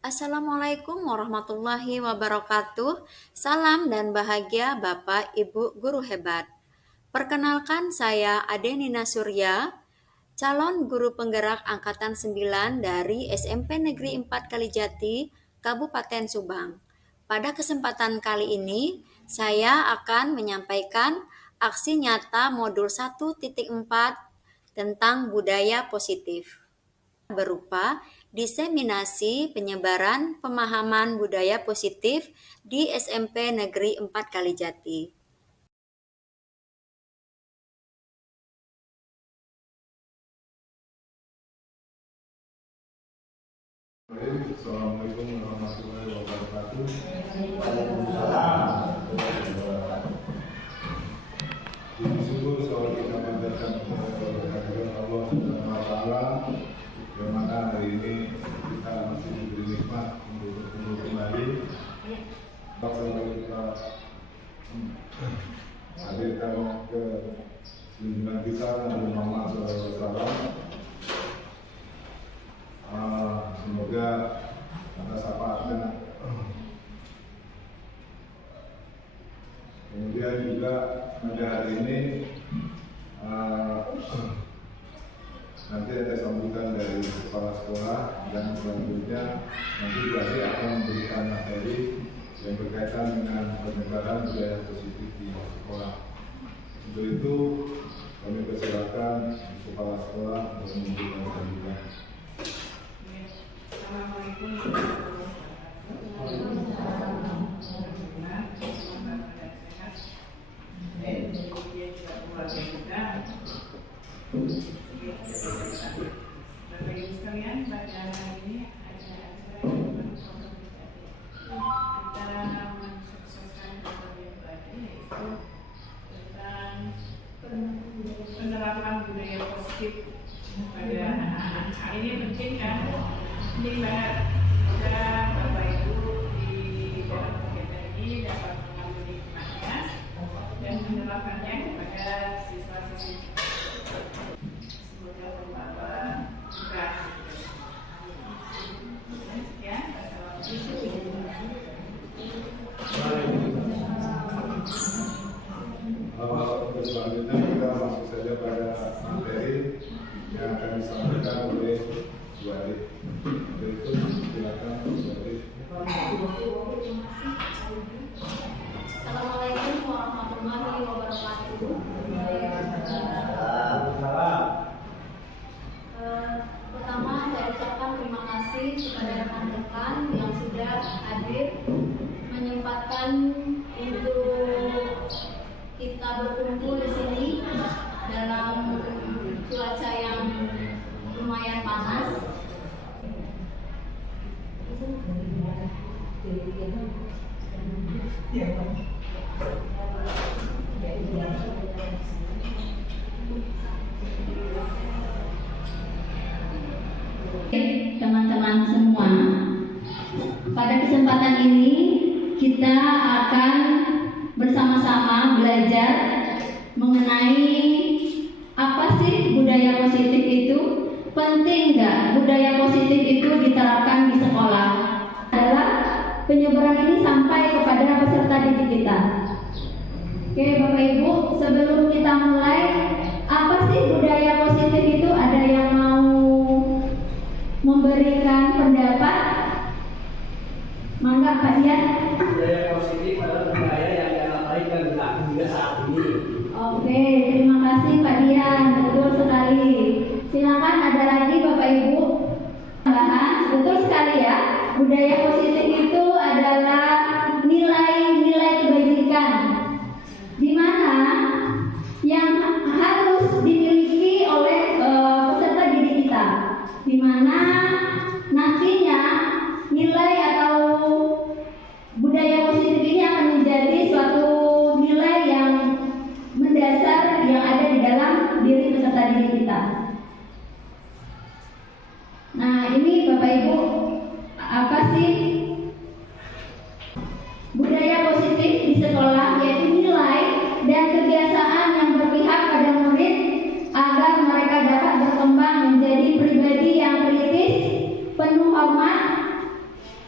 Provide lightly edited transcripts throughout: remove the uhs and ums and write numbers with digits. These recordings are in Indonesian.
Assalamualaikum warahmatullahi wabarakatuh. Salam dan bahagia Bapak Ibu guru hebat. Perkenalkan saya Adenina Surya, calon guru penggerak angkatan 9 dari SMP Negeri 4 Kalijati, Kabupaten Subang. Pada kesempatan kali ini, saya akan menyampaikan aksi nyata modul 1.4 tentang budaya positif, berupa diseminasi penyebaran pemahaman budaya positif di SMP Negeri 4 Kalijati. Assalamualaikum warahmatullahi wabarakatuh. Sungguh selalu kita panjatkan kehadiran Allah Subhanahu wa Ta'ala, yang mana hari ini kita masih diberi nikmat untuk berkumpul kembali. Sampai kita hadirkan ke junjungan kita Nabi Muhammad SAW. Semoga atas syafaatnya. Kemudian juga pada hari ini nanti ada sambutan dari kepala sekolah, dan selanjutnya nanti Basi akan memberikan materi yang berkaitan dengan penyebaran budaya positif di sekolah. Untuk itu kami persilakan kepala sekolah untuk memberikan sambutan. Assalamualaikum Bapak Ibu sekalian, pada hari ini ada acara yang kita mensukseskan berbagai ibadah, yaitu tentang penerapan budaya positif pada anak-anak. Hal ini penting kan? Ini banget pada Bapak Ibu di dalam kegiatan ini dapat mengambil hikmahnya dan menerapkannya kepada siswa-siswi. Semoga bermanfaat juga. Sekian, Untuk selanjutnya kita masuk saja pada materi yang akan disampaikan oleh Bu Adi. Berikut silakan Bu Adi. Assalamualaikum warahmatullahi wabarakatuh. Pertama, saya ucapkan terima kasih kepada rekan-rekan yang sudah hadir menyempatkan untuk kita berkumpul di sini dalam cuaca yang lumayan panas. Teman-teman semua, pada kesempatan ini kita akan bersama-sama belajar mengenai apa sih budaya positif itu, penting nggak budaya positif itu diterapkan di sekolah, adalah penyebaran ini sampai kepada peserta didik kita. Oke Bapak Ibu, sebelum kita mulai, apa sih budaya positif itu? Ada yang mau memberikan pendapat? Mangga Pak Dian. Budaya positif adalah budaya yang diabaikan hingga saat ini. Oke, terima kasih Pak Dian, betul sekali. Silakan ada lagi Bapak Ibu. Betul sekali ya. Budaya positif itu adalah nilai-nilai kebajikan, di mana yang harus dimiliki oleh peserta didik kita, di mana nantinya nilai atau budaya positif ini akan menjadi suatu nilai yang mendasar yang ada di dalam diri peserta didik kita. Nah, ini Bapak Ibu, apa sih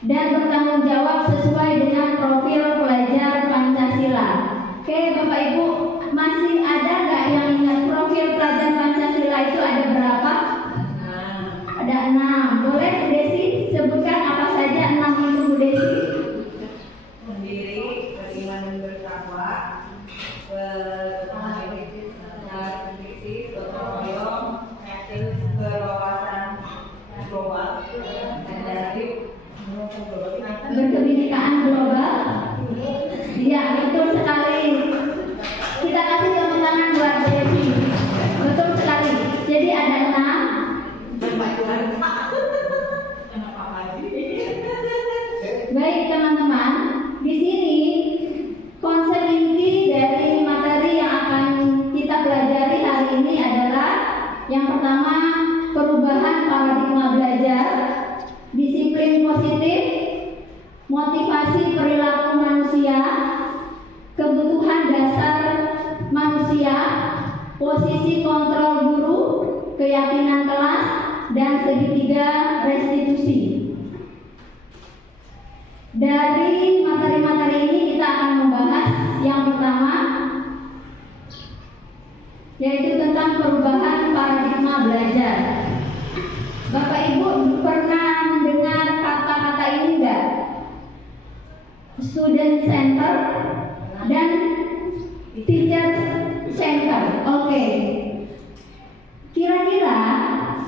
dan bertanggung jawab sesuai dengan profil pelajar Pancasila. Oke, Bapak Ibu, masih ada nggak yang ingat profil pelajar Pancasila itu ada berapa? Ada 6. Boleh Bu Desi sebutkan apa saja 6 itu, Bu Desi? Mendiri, beriman dan bertakwa, berkompetisi, gotong royong, berwawasan global, dan dari Berkebinekaan global. Iya, betul sekali. Kita kasih tepuk tangan buat Bu Desi. Betul sekali. Jadi ada 6. Baik teman-teman, di sini konsep inti dari materi yang akan kita pelajari hari ini adalah yang pertama, perubahan paradigma belajar, disiplin positif, motivasi perilaku manusia, kebutuhan dasar manusia, posisi kontrol guru, keyakinan kelas, dan segitiga restitusi. Dari materi-materi ini kita akan membahas yang pertama, yaitu tentang perubahan paradigma belajar. Bapak Ibu pernah mendengar kata-kata ini enggak? Student center dan teacher center. Oke. Kira-kira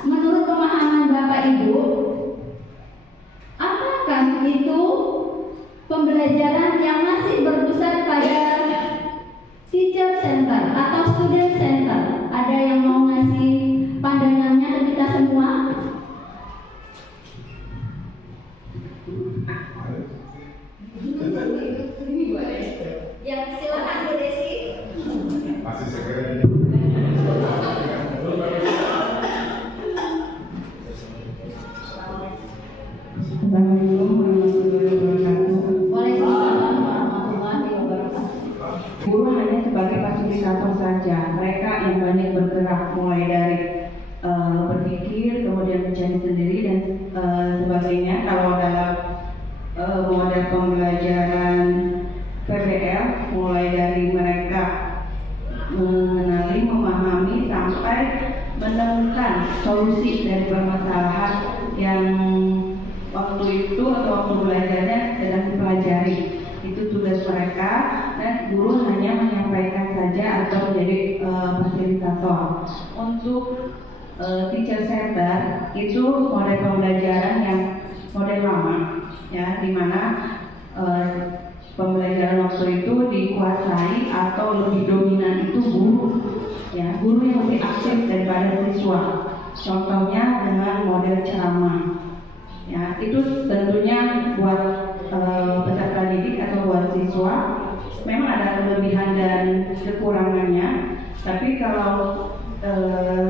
menurut pemahaman Bapak Ibu, apakah itu pembelajaran yang masih berpusat pada teacher center atau student center? Ada yang mau ngasih pandangannya ke kita semua? Ya, silakan Bu Desi. Masih segera. Assalamualaikum warahmatullahi wabarakatuh. Waalaikumsalam warahmatullahi wabarakatuh. Guru hanya sebagai fasilitator saja. Mereka yang banyak bergerak mulai dari berpikir, kemudian mencari sendiri dan sebagainya. Kalau dalam model pembelajaran PBL, mulai dari mereka mengenali, memahami sampai menemukan solusi dari permasalahan yang waktu itu atau waktu belajarnya sedang dipelajari. Itu tugas mereka dan guru hanya menyampaikan saja atau menjadi fasilitator. Untuk teacher center itu model pembelajaran yang model lama, ya, di mana pembelajaran waktu itu dikuasai atau lebih dominan itu guru, ya, guru yang lebih aktif daripada siswa. Contohnya dengan model ceramah. Ya, itu tentunya buat peserta didik atau buat siswa memang ada kelebihan dan kekurangannya. Tapi kalau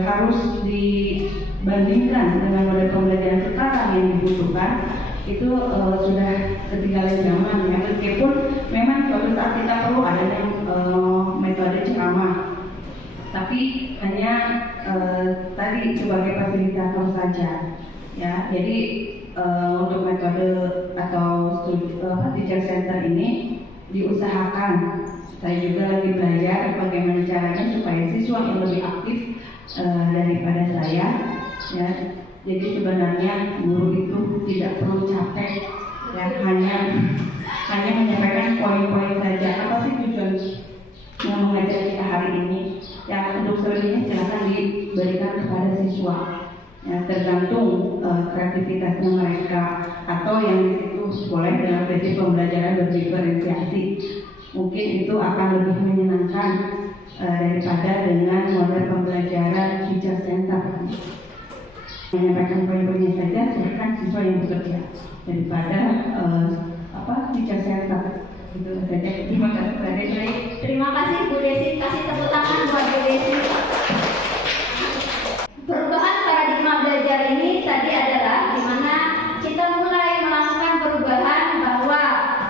harus dibandingkan dengan model pembelajaran sekarang yang dibutuhkan, itu sudah ketinggalan zaman, ya. Meskipun memang suatu saat kita perlu adanya metode ceramah, tapi hanya tadi sebagai fasilitator saja, ya. Jadi untuk metode atau teacher center ini diusahakan. Saya juga lagi belajar bagaimana caranya supaya siswa yang lebih aktif daripada saya, ya. Jadi sebenarnya guru itu tidak perlu capek, ya, hanya menyampaikan poin-poin saja. Apa sih tujuan yang mengajar kita hari ini? Ya, untuk selebihnya silakan diberikan kepada siswa. Ya, tergantung kreativitasnya mereka, atau yang itu boleh dengan prinsip pembelajaran berdiferensiasi. Mungkin itu akan lebih menyenangkan daripada dengan model pembelajaran teacher center. Menyampaikan poin-poinnya saja, silakan siswa yang bekerja daripada teacher center. Itu saja. Terima kasih Pak Desi. Terima kasih Bu Desi. Kasih tepuk tangan buat Bu Desi. Perubahan paradigma belajar ini tadi adalah di mana kita mulai melakukan perubahan bahwa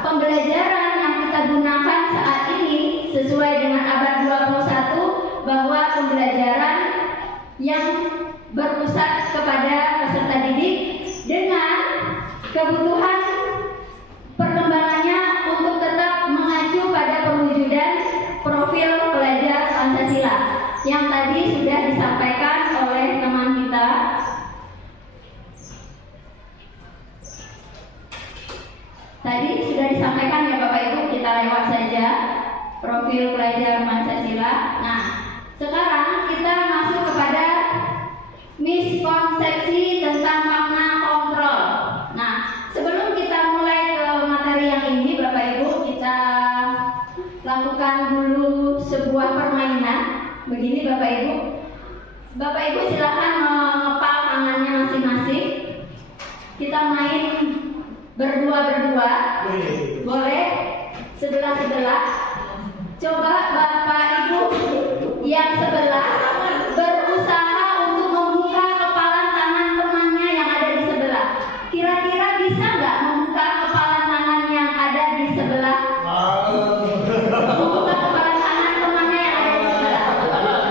pembelajaran yang kita gunakan saat ini sesuai dengan abad 21, bahwa pembelajaran yang berpusat kepada peserta didik dengan kebutuhan tadi sudah disampaikan oleh teman kita. Tadi sudah disampaikan ya Bapak Ibu, kita lewat saja profil pelajar Pancasila. Nah, sekarang kita masuk kepada miskonsepsi tentang makna kontrol. Nah, sebelum kita mulai ke materi yang ini Bapak Ibu, kita lakukan dulu sebuah permainan. Begini Bapak Ibu. Bapak Ibu silakan mengepal tangannya masing-masing. Kita main berdua-berdua. Boleh sebelah-sebelah. Coba Bapak Ibu yang sebelah berusaha untuk membuka kepalan tangan temannya yang ada di sebelah. Kira-kira bisa nggak membuka kepalan tangan yang ada di sebelah? Membuka kepalan tangan temannya yang ada di sebelah.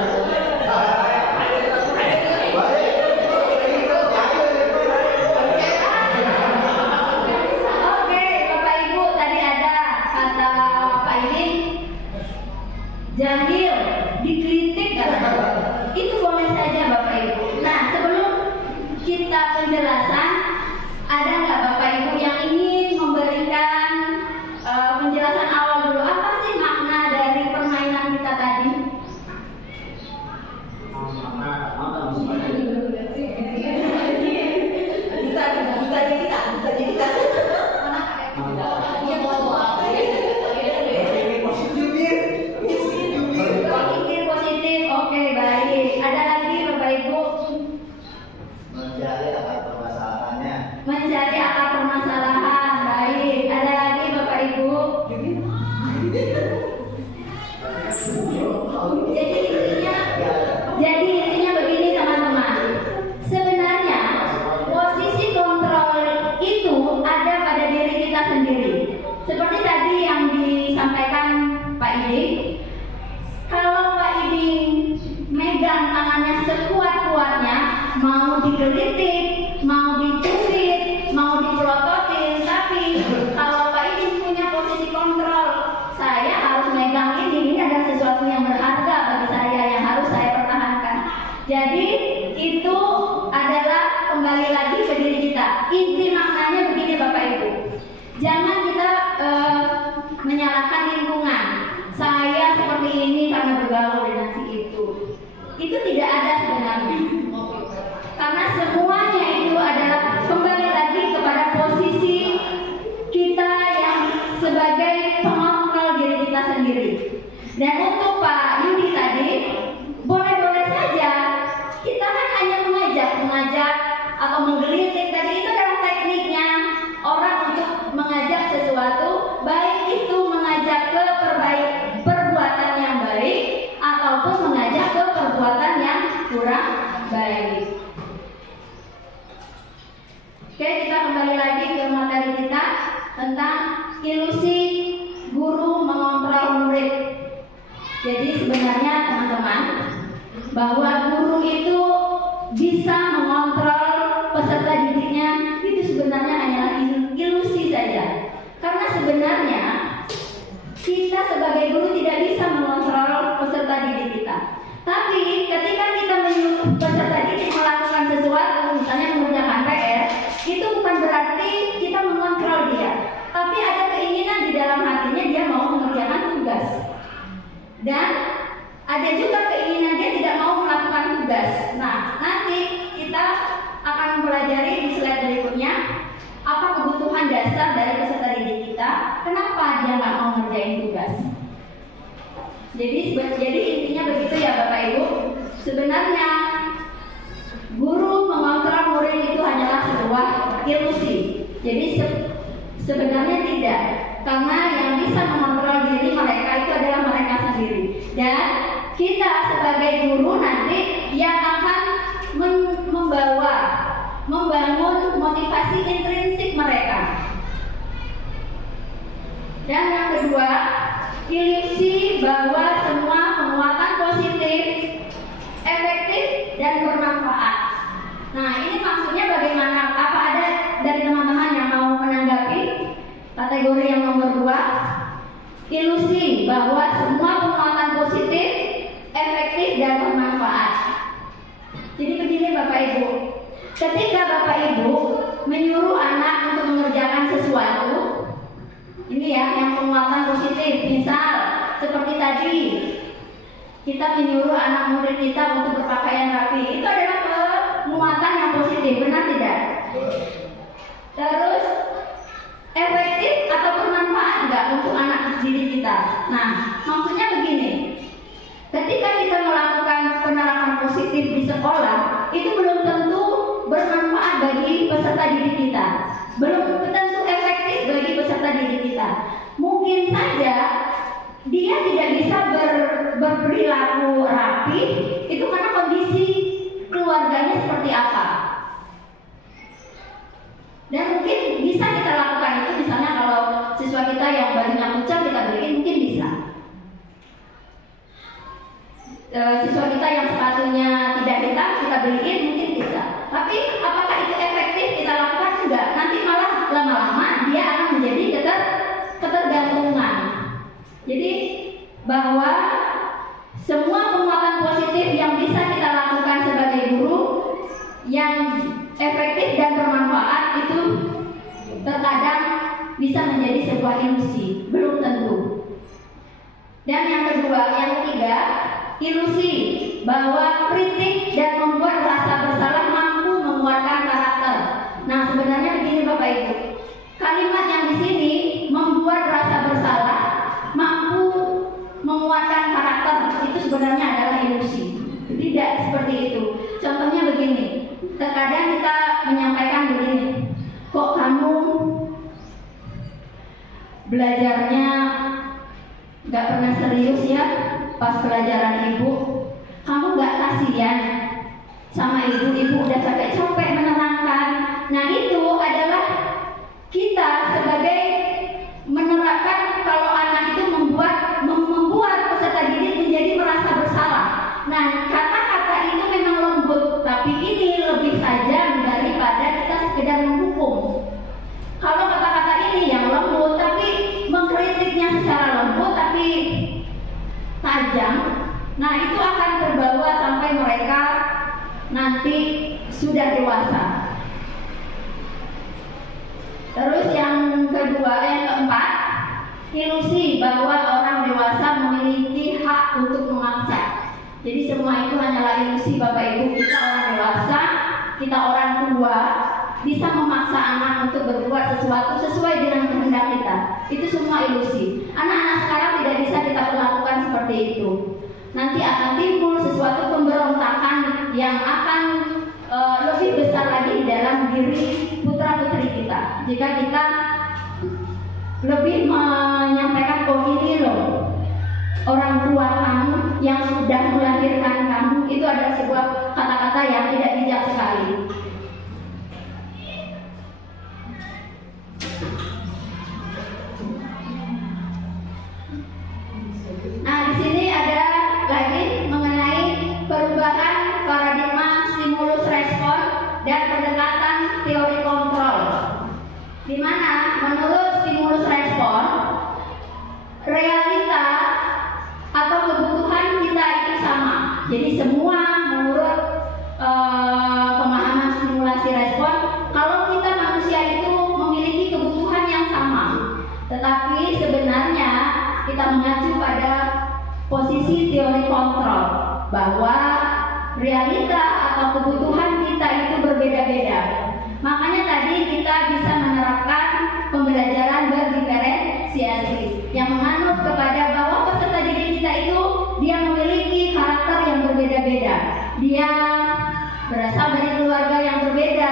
Oke, Bapak Ibu, tadi ada kata Pak ini jahil, dikritik katanya. Itu boleh saja Bapak Ibu. Nah, sebelum kita penjelasan, ada nggak Bapak Ibu yang ingin memberikan penjelasan awal dulu? Apa sih makna dari permainan kita tadi? Berpikir positif, oke baik. Ada lagi Bapak Ibu? Mencari akar permasalahannya. Mencari akar permasalahan, baik. Ada lagi Bapak Ibu? Jadi intinya begini teman-teman. Sebenarnya posisi kontrol itu ada pada diri kita sendiri. Seperti tadi yang disampaikan Pak Iding. Kalau Pak Iding megang tangannya sekuat-kuatnya, mau digelitik, mau dicubit, mau dipelototin, tapi kalau Pak Iding punya posisi kontrol, saya harus megang ini adalah sesuatu yang berharga bagi saya yang harus saya pertahankan. Jadi itu adalah kembali lagi ke diri kita. Inti maknanya begini Bapak Ibu. Jangan kita menyalahkan lingkungan. Saya seperti ini karena bergaul dengan si itu. Itu tidak ada sebenarnya. Karena semuanya itu adalah kembali lagi kepada posisi kita yang sebagai pengontrol diri kita sendiri. Dan untuk Pak Yudi tadi, boleh-boleh saja kita kan hanya mengajak atau menggelitik. Tadi itu adalah tekniknya orang untuk mengajak sesuatu, baik itu mengajak ke perbuatan yang baik ataupun mengajak ke perbuatan yang kurang baik. Oke, kita kembali lagi ke materi kita tentang ilusi guru mengontrol murid. Jadi sebenarnya teman-teman, bahwa guru itu bisa mengontrol peserta didiknya itu sebenarnya hanyalah ilusi saja. Karena sebenarnya kita sebagai guru tidak bisa mengontrol peserta didik kita. Tapi ketika kita menyuruh peserta didik melakukan sesuatu, misalnya mengerjakan PR, itu bukan berarti kita mengontrol dia. Tapi ada keinginan di dalam hatinya dia mau mengerjakan tugas. Dan ada juga keinginan dia tidak mau melakukan tugas. Nah, nanti kita akan mempelajari di slide berikutnya apa kebutuhan dasar dari peserta didik kita, kenapa dia nggak mau ngerjain tugas. Jadi intinya begitu ya Bapak Ibu. Sebenarnya guru mengontrol murid itu hanyalah sebuah ilusi. Jadi sebenarnya tidak, karena yang bisa mengontrol diri mereka itu adalah mereka sendiri. Dan kita sebagai guru nanti yang akan membangun motivasi intrinsik mereka. Dan yang kedua, ilusi bahwa semua penguatan positif, efektif dan bermanfaat. Nah, ini maksudnya bagaimana? Apa ada dari teman-teman yang mau menanggapi kategori yang nomor 2? Ilusi bahwa semua penguatan positif, efektif dan bermanfaat. bermanfaat. Jadi begini Bapak Ibu, ketika Bapak Ibu menyuruh anak untuk mengerjakan sesuatu, ini ya yang penguatan positif, misal seperti tadi kita menyuruh anak murid kita untuk berpakaian rapi, itu adalah penguatan yang positif, benar tidak? Terus efektif atau bermanfaat nggak untuk anak didik kita? Nah, maksudnya begini, ketika kita melakukan penerapan positif di sekolah, itu belum tentu bermanfaat bagi peserta didik kita, belum tentu efektif bagi peserta didik kita. Mungkin saja dia tidak bisa berperilaku rapi itu karena kondisi keluarganya seperti apa. Dan mungkin bisa kita lakukan itu, misalnya kalau siswa kita yang bajunya kucel kita beliin, mungkin bisa. Siswa kita yang sepatunya tidak hitam kita beliin, mungkin bisa. Tapi apakah itu efektif kita lakukan? Enggak. Nanti malah lama-lama dia akan menjadi ketergantungan. Jadi bahwa semua penguatan positif yang bisa kita lakukan sebagai guru yang efektif dan bermanfaat itu terkadang bisa menjadi sebuah ilusi, belum tentu. Dan yang ketiga, ilusi bahwa kritik dan membuat rasa bersalah mampu menguatkan karakter. Nah, sebenarnya begini Bapak Ibu, kalimat yang di sini membuat rasa bersalah mampu menguatkan karakter itu sebenarnya adalah ilusi. Tidak seperti itu. Contohnya begini, terkadang kita menyampaikan begini, kok kamu belajarnya gak pernah serius ya pas pelajaran ibu, kamu gak kasihan sama ibu udah capek-capek menerangkan. Nah itu adalah kita sebagai menerapkan kalau anak itu membuat peserta didik menjadi merasa bersalah. Nah kata-kata itu memang lembut, tapi ini lebih tajam daripada kita sekedar menghukum. Kalau kata-kata ini yang lembut tapi mengkritiknya secara lembut tapi tajam, nah itu akan terbawa sampai mereka nanti sudah dewasa. Terus yang keempat, ilusi bahwa orang dewasa memiliki hak untuk memaksa. Jadi semua itu hanyalah ilusi Bapak Ibu. Kita orang dewasa, kita orang tua bisa memaksa anak untuk berbuat sesuatu sesuai dengan kehendak kita. Itu semua ilusi. Anak-anak sekarang tidak bisa kita perlakukan seperti itu. Nanti akan timbul sesuatu pemberontakan yang akan lebih besar lagi di dalam diri putra-putri kita. Jika kita lebih menyampaikan, oh ini loh orang tua kamu yang sudah melahirkan kamu, itu adalah sebuah kata-kata yang tidak bijak sekali. Nah, di sini ada lagi mengenai perubahan paradigma stimulus respon dan pendekatan teori kontrol. Di mana menurut stimulus respon, realita atau kebutuhan kita itu sama. Jadi semua menurut pemahaman stimulasi respon, kalau kita manusia itu memiliki kebutuhan yang sama. Tetapi sebenarnya kita mengacu pada posisi teori kontrol bahwa realita atau kebutuhan kita itu berbeda-beda. Makanya tadi kita bisa menerapkan pembelajaran berdiferensiasi yang menganut kepada bahwa peserta didik kita itu dia memiliki karakter yang berbeda-beda. Dia berasal dari keluarga yang berbeda.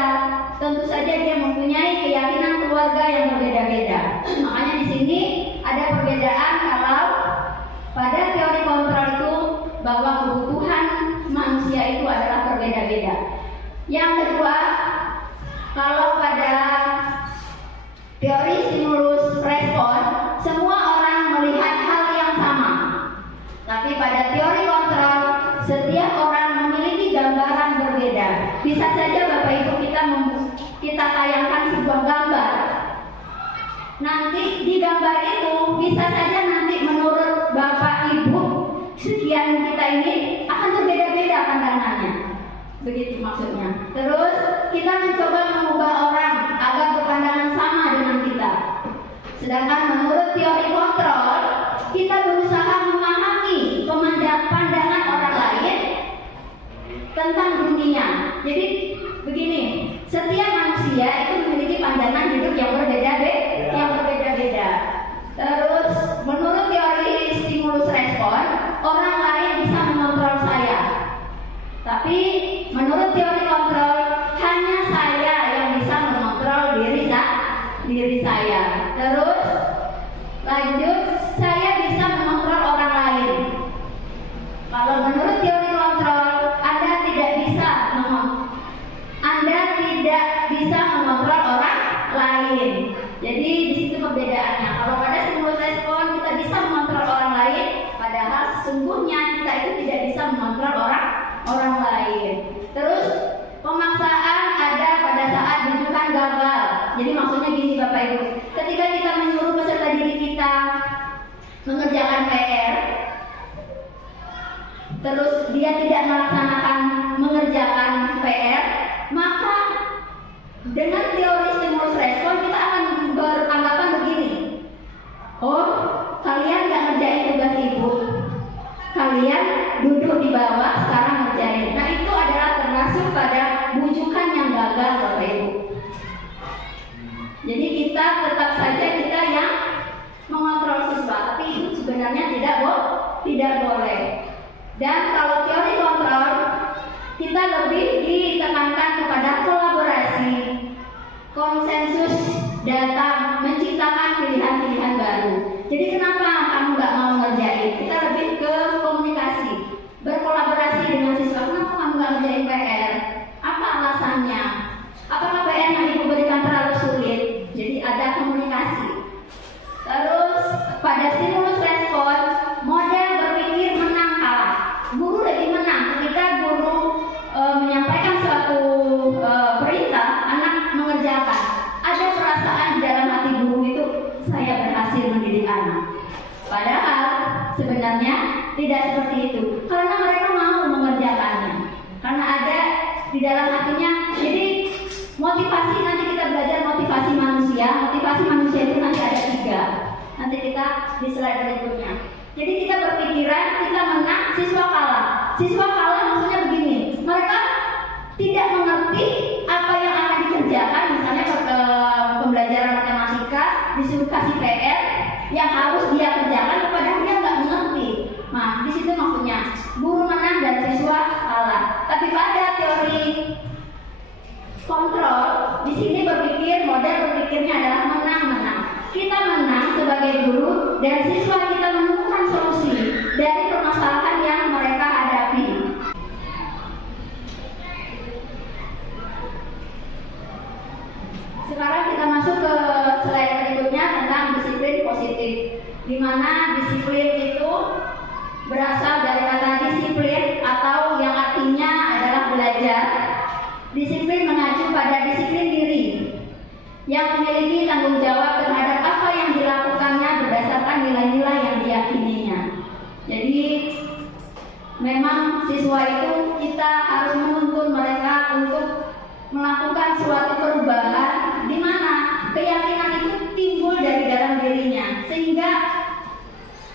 Tentu saja dia mempunyai keyakinan keluarga yang berbeda-beda. Makanya di sini ada perbedaan kalau pada teori kontrol itu bahwa kebutuhan manusia itu adalah berbeda-beda. Yang kedua, kalau pada teori stimulus respon, semua orang melihat hal yang sama. Tapi pada teori kontrol, setiap orang memiliki gambaran berbeda. Bisa saja Bapak Ibu kita tayangkan sebuah gambar. Nanti di gambar itu bisa saja nanti menurut Bapak Ibu sekian kita ini akan berbeda-beda Begitu maksudnya. Terus kita mencoba mengubah orang agar berpandangan sama dengan kita. Sedangkan menurut teori kontrol, kita berusaha memahami pandangan orang lain tentang dunia. Jadi begini, setiap manusia itu memiliki pandangan hidup yang berbeda-beda. Terus menurut teori stimulus respon, orang lain bisa mengontrol saya. Tapi menurut teori kontrol, hanya saya yang bisa mengontrol diri saya. Terus lanjut, saya bisa mengontrol orang lain. Kalau menurut teori kontrol, Anda tidak bisa mengontrol orang lain. Jadi di situ perbedaannya. Kalau pada stimulus respon kita bisa mengontrol orang lain, padahal sesungguhnya kita itu tidak bisa mengontrol orang lain. Terus pemaksaan ada pada saat rujukan gagal. Jadi maksudnya gini Bapak Ibu, ketika kita menyuruh peserta didik kita mengerjakan PR, terus dia tidak mengerjakan PR, maka dengan teori stimulus respon kita akan beranggapan begini, oh kalian gak ngerjain tugas ibu, kalian duduk di bawah sekarang ngerjain. Nah itu adalah termasuk pada bujukan yang gagal Bapak Ibu. Jadi kita tetap saja kita yang mengontrol siswa, tapi itu sebenarnya tidak boleh. Dan kalau teori kontrol, kita lebih ditekankan kepada kolaborasi, konsensus datang, menciptakan pilihan-pilihan baru. Jadi kenapa kamu nggak mau ngerjain? Kita lebih ke komunikasi, berkolaborasi dengan siswa. Kenapa kamu nggak ngerjain PR? Apa alasannya? Apakah PR yang ibu berikan terlalu sulit? Jadi ada komunikasi. Terus pada stimulus respon, model berpikir menang kalah. Guru lebih menang ketika guru menyampaikan suatu perintah, anak mengerjakan. Ada perasaan di dalam hati guru itu, saya berhasil mendidik anak. Padahal sebenarnya tidak seperti itu, karena mereka mau mengerjakannya. Karena ada di dalam hatinya. Jadi motivasi, nanti kita belajar motivasi manusia. Motivasi manusia itu nanti ada 3. Nanti kita di slide berikutnya. Jadi kita berpikiran kita menang, siswa kalah. Siswa kalah maksudnya begini, mereka tidak mengerti apa yang akan dikerjakan. Misalnya pembelajaran matematika disuruh kasih PR yang harus dia kerjakan, kepada dia nggak mengerti. Nah, di situ maksudnya guru menang dan siswa kalah. Tapi pada teori kontrol, di sini model berpikirnya adalah menang-menang. Kita menang sebagai guru dan siswa kita menemukan solusi dari permasalahan yang mereka hadapi. Sekarang kita masuk ke slide berikutnya tentang disiplin positif, di mana disiplin itu berasal dari kata disiplin atau yang artinya adalah belajar. Disiplin mengacu pada disiplin diri yang memiliki tanggung jawab terhadap apa yang dilakukannya berdasarkan nilai-nilai yang diyakininya. Jadi memang siswa itu kita harus menuntun mereka untuk melakukan suatu perubahan di mana keyakinan itu timbul dari dalam dirinya, sehingga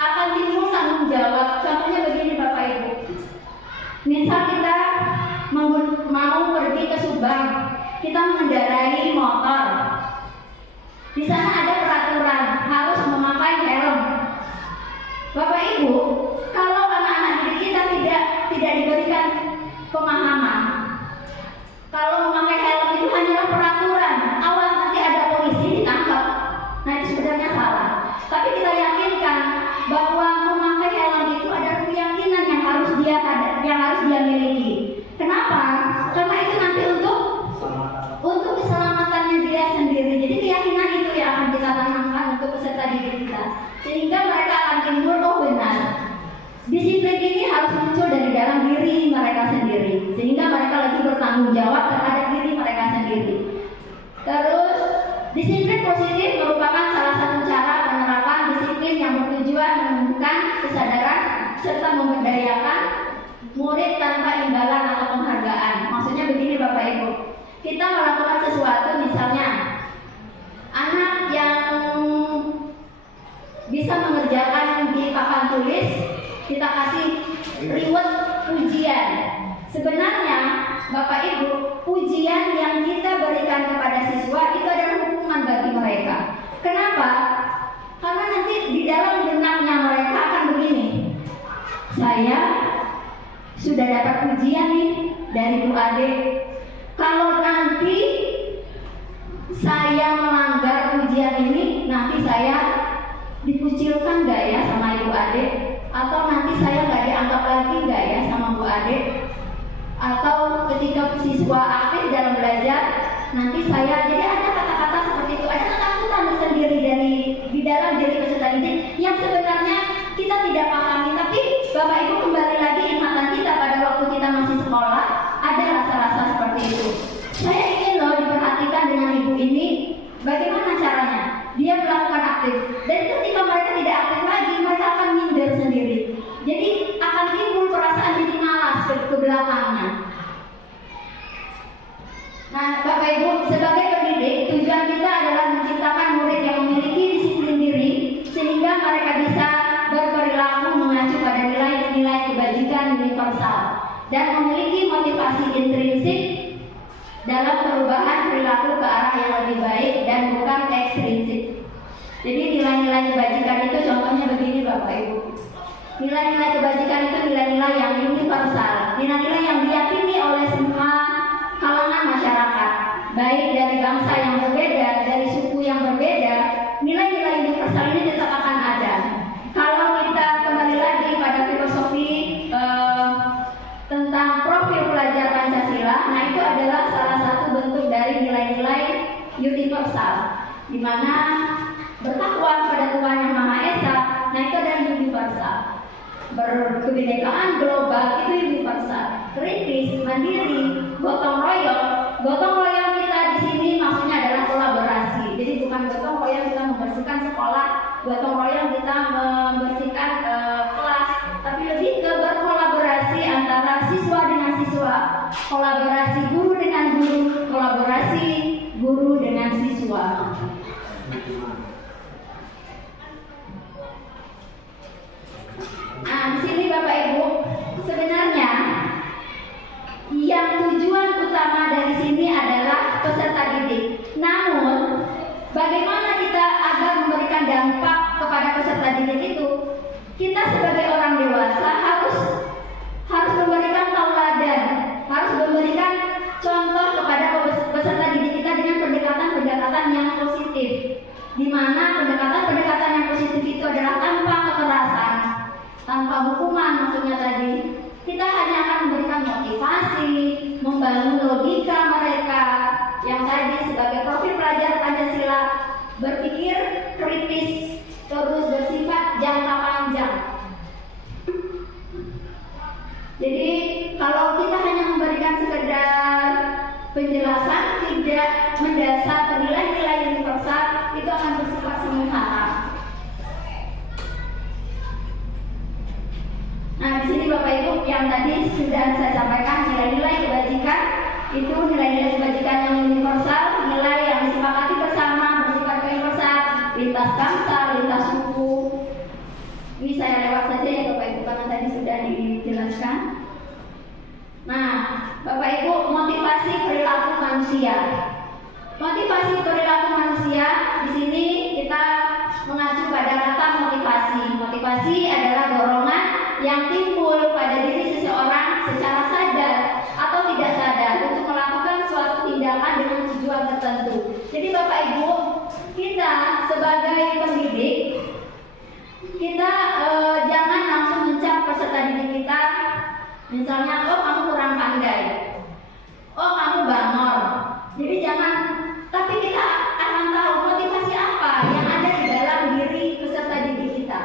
akan timbul tanggung jawab. Contohnya begini Bapak Ibu, misal kita mau pergi ke Subang, kita mengendarai motor. Di sana ada peraturan harus memakai helm. Bapak Ibu, kalau anak-anak didik kita tidak diberikan pemahaman, kalau memakai helm itu hanyalah peraturan, awas nanti ada polisi ditangkap. Nah itu sebenarnya salah. Tapi kita yakinkan bahwa memakai helm itu adalah keyakinan yang harus dia miliki. Kenapa? Karena itu nanti untuk keselamatannya dia sendiri. Jadi keyakinan itu yang akan kita tanamkan untuk peserta didik kita, sehingga mereka akan timbul, oh benar, disiplin ini harus muncul dari dalam diri mereka sendiri, sehingga mereka lebih bertanggung jawab terhadap diri mereka sendiri. Terus disiplin positif merupakan salah satu cara penerapan disiplin yang bertujuan menumbuhkan kesadaran serta memberdayakan murid tanpa imbalan atau penghargaan. kita melakukan sesuatu, misalnya anak yang bisa mengerjakan di papan tulis, kita kasih reward pujian. Sebenarnya Bapak Ibu, pujian yang kita berikan kepada siswa itu adalah hukuman bagi mereka. Kenapa? Karena nanti di dalam benaknya mereka akan begini, saya sudah dapat pujian nih dari Bu Ade. Kalau nanti saya melanggar pujian ini, nanti saya dikucilkan gak ya sama Ibu Ade? Atau nanti saya gak dianggap lagi gak ya sama Bu Ade? Atau ketika siswa aktif dalam belajar, nanti saya, jadi ada kata-kata seperti itu, ada ketakutan tersendiri di dalam diri peserta didik yang sebenarnya kita tidak pahami. Tapi Bapak Ibu, kembali lagi ingatan kita pada waktu kita masih sekolah, ada rasa-rasa seperti itu. Saya ingin loh diperhatikan dengan ibu ini, bagaimana caranya dia melakukan aktif, dan ketika mereka tidak aktif lagi, mereka akan minder sendiri. Jadi akan timbul perasaan jadi malas ke belakangnya. Nah, Bapak Ibu, sebagai pendidik, tujuan kita adalah menciptakan murid yang memiliki disiplin diri sehingga mereka bisa berperilaku mengacu pada nilai-nilai kebajikan universal dan memiliki motivasi intrinsik dalam perubahan perilaku ke arah yang lebih baik dan bukan ekstrinsik. Jadi nilai-nilai kebajikan itu contohnya begini Bapak Ibu. Nilai-nilai kebajikan itu nilai-nilai yang universal, nilai-nilai yang diyakini oleh semua kalangan masyarakat, baik dari bangsa yang berbeda, dari suku yang berbeda. Nilai-nilai universal ini tetap akan ada. Kalau kita kembali lagi pada filosofi tentang profil pelajar Pancasila, nah itu adalah salah satu bentuk dari nilai-nilai universal, di mana bertakwa kepada Tuhan Yang Maha Esa, nah itu adalah universal. Berkebinekaan global itu universal. Kritis, mandiri, gotong royong kita di sini maksudnya adalah kolaborasi. Jadi bukan gotong royong kita membersihkan sekolah, gotong royong kita membersihkan kelas, tapi lebih ke berkolaborasi antara siswa dengan siswa, kolaborasi guru dengan guru, kolaborasi guru dengan siswa. Nah, di sini Bapak Ibu, sebenarnya yang tujuan utama dari sini adalah peserta didik. Namun, bagaimana kita agar memberikan dampak kepada peserta didik itu? Kita sebagai orang dewasa harus memberikan tauladan, harus memberikan contoh kepada peserta didik kita dengan pendekatan-pendekatan yang positif. Di mana pendekatan-pendekatan yang positif itu adalah tanpa kekerasan, tanpa hukuman maksudnya tadi. Kita hanya akan memberikan motivasi, membangun logika mereka yang tadi sebagai profil pelajar Pancasila, berpikir kritis, terus bersifat jangka panjang. Jadi kalau kita hanya memberikan sekedar penjelasan, tidak mendasar nilai-nilai universal, itu akan bersifat sementara. Nah, di sini Bapak Ibu yang tadi sudah saya sampaikan, nilai-nilai kebajikan itu nilai-nilai kebajikan yang universal, nilai yang disepakati bersama, bersifat universal, lintas bangsa, lintas suku. Ini saya lewat saja ya Bapak Ibu karena tadi sudah dijelaskan. Nah, Bapak Ibu, motivasi perilaku manusia. Motivasi perilaku manusia di sini kita mengacu pada kata motivasi. Motivasi adalah dorongan yang timbul pada diri seseorang secara sadar atau tidak sadar untuk melakukan suatu tindakan dengan tujuan tertentu. Jadi Bapak Ibu, kita sebagai pendidik, kita jangan langsung mencap peserta didik kita, misalnya, oh kamu kurang pandai, oh kamu bangor. Jadi jangan, tapi kita akan tahu motivasi apa yang ada di dalam diri peserta didik kita.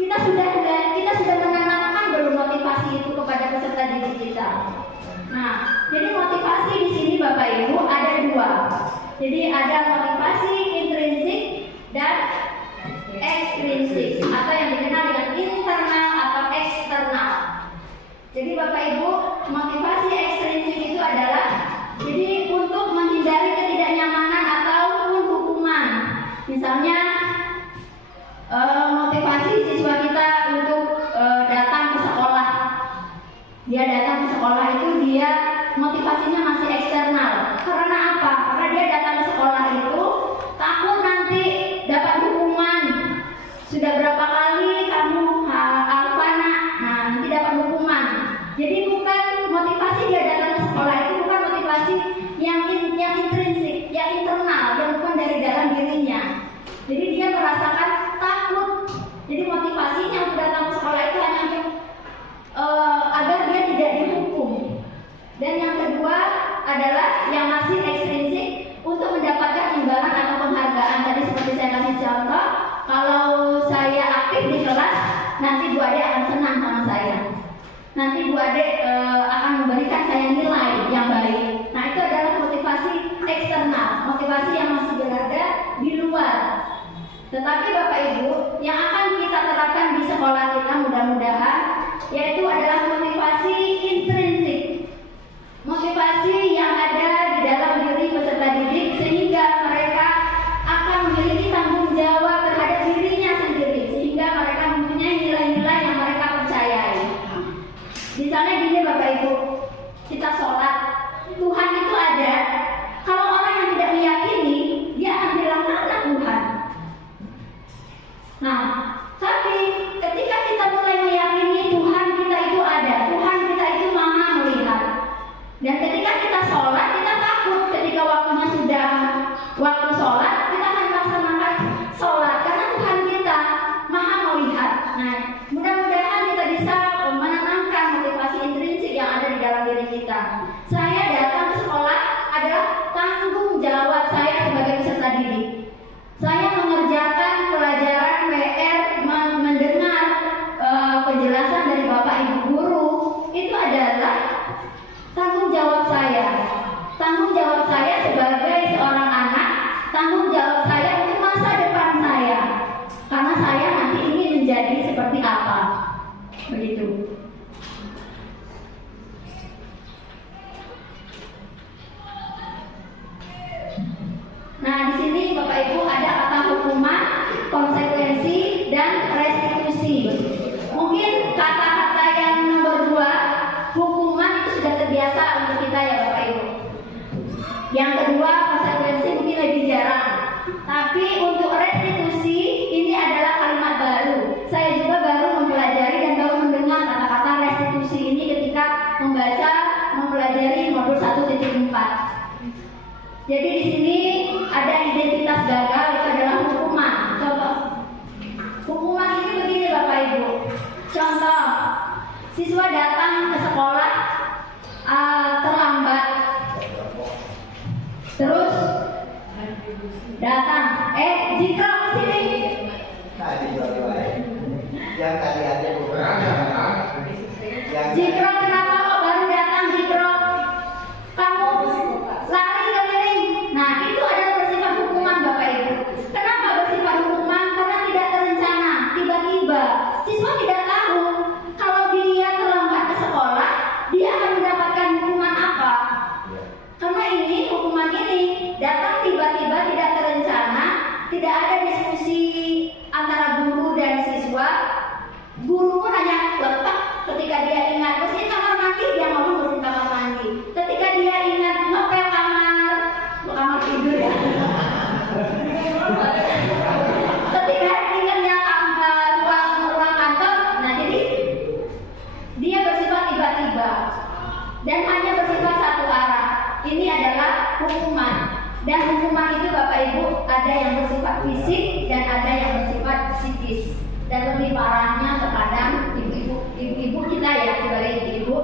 Kita sudah menanamkan belum motivasi itu kepada peserta didik kita. Nah, jadi motivasi di sini Bapak Ibu ada dua. Jadi ada motivasi intrinsik dan ekstrinsik, atau yang dikenal dengan internal atau eksternal. Jadi dirinya. Jadi dia merasakan takut. Jadi motivasinya untuk datang ke sekolah itu hanya untuk agar dia tidak dihukum. Dan yang kedua adalah yang masih ekstrinsik untuk mendapatkan imbalan atau penghargaan. Tadi seperti saya kasih contoh, kalau saya aktif di kelas, nanti Bu Ade akan senang sama saya. Nanti Bu Ade akan memberikan saya nilai yang baik. Nah, itu adalah motivasi eksternal, motivasi yang masih berada di luar. Tetapi Bapak Ibu, yang akan kita terapkan di sekolah kita mudah-mudahan yaitu adalah motivasi intrinsik. Motivasi yang ada di dalam diri peserta didik sehingga mereka akan memiliki tanggung jawab terhadap dirinya sendiri, sehingga mereka mempunyai nilai-nilai yang mereka percayai. Misalnya gini Bapak Ibu, kita sholat, Tuhan itu ada. Kalau orang yang tidak meyakini, dia akan bilang mana Tuhan. Nah, tapi ketika kita mulai meyakini Tuhan kita itu ada, Tuhan kita itu maha melihat. Dan ketika kita sholat, kita takut ketika waktunya sudah waktu sholat, kita akan melaksanakan sholat karena Tuhan kita maha melihat. Nah, mudah-mudahan kita bisa menanamkan motivasi intrinsik yang ada di dalam diri kita. Saya datang ke sekolah adalah tanggung jawab saya sebagai peserta didik. Saya mengerjakan pelajaran PR, mendengar penjelasan dari Bapak Ibu guru, itu adalah tanggung jawab saya. Tanggung jawab saya sebagai seorang anak, tanggung jawab saya untuk masa depan saya. Karena saya nanti ingin menjadi seperti apa. Begitu. Nah, di sini Bapak Ibu ada kata hukuman, konsekuensi, dan restitusi. Mungkin kata-kata yang nomor 2, hukuman itu sudah terbiasa untuk kita ya Bapak Ibu. Yang kedua, konsekuensi mungkin lebih jarang. Tapi untuk restitusi ini adalah kalimat baru. Saya juga baru mempelajari dan baru mendengar kata-kata restitusi ini ketika mempelajari modul 1.4. Jadi di sini ada identitas gagal, itu adalah hukuman. Contoh, hukuman ini begini Bapak Ibu. Contoh, siswa datang ke sekolah terlambat, terus datang, Jikro ke sini. Yang tadi aja bukan. Jikro kenapa kok baru datang Jikro? Kamu lari keliling. Nah, itu adalah bersifat hukuman Bapak Ibu. Kenapa bersifat hukuman? Karena tidak terencana, tiba-tiba. Siswa tidak tahu kalau dia terlambat ke sekolah, dia akan mendapatkan hukuman apa. Karena ini, hukuman ini datang tiba-tiba, tidak terencana, tidak ada diskusi antara guru dan siswa. Guru pun hanya letak ketika dia ingat bersihin kamar mandi, dia ngomong bersihin kamar mandi. Ketika dia ingat ngepel kamar tidur ya. Ketika ingatnya ruang kantor, nah jadi dia bersifat tiba-tiba dan hanya bersifat satu arah. Ini adalah hukuman. Dan hukuman itu Bapak Ibu ada yang bersifat fisik dan ada yang bersifat psikis. Dan lebih parahnya terkadang ibu-ibu kita ya, sebagai ibu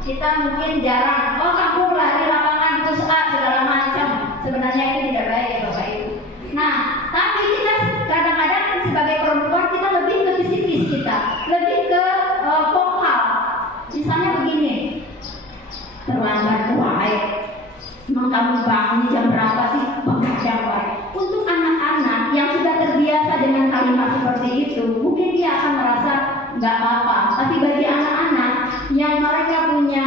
kita mungkin jarang, kamu lari lapangan terus segala macam. Sebenarnya itu tidak baik ya Bapak Ibu. Nah, tapi kita kadang-kadang sebagai perempuan kita lebih ke psikis kita, lebih ke vokal. Misalnya begini, terlambat wae. Emang kamu bangun jam berapa sih? Begadang wae. Untuk anak-anak yang sudah terbiasa dengan kalimat seperti itu, mungkin dia akan merasa nggak apa-apa. Tapi bagi anak-anak yang mereka punya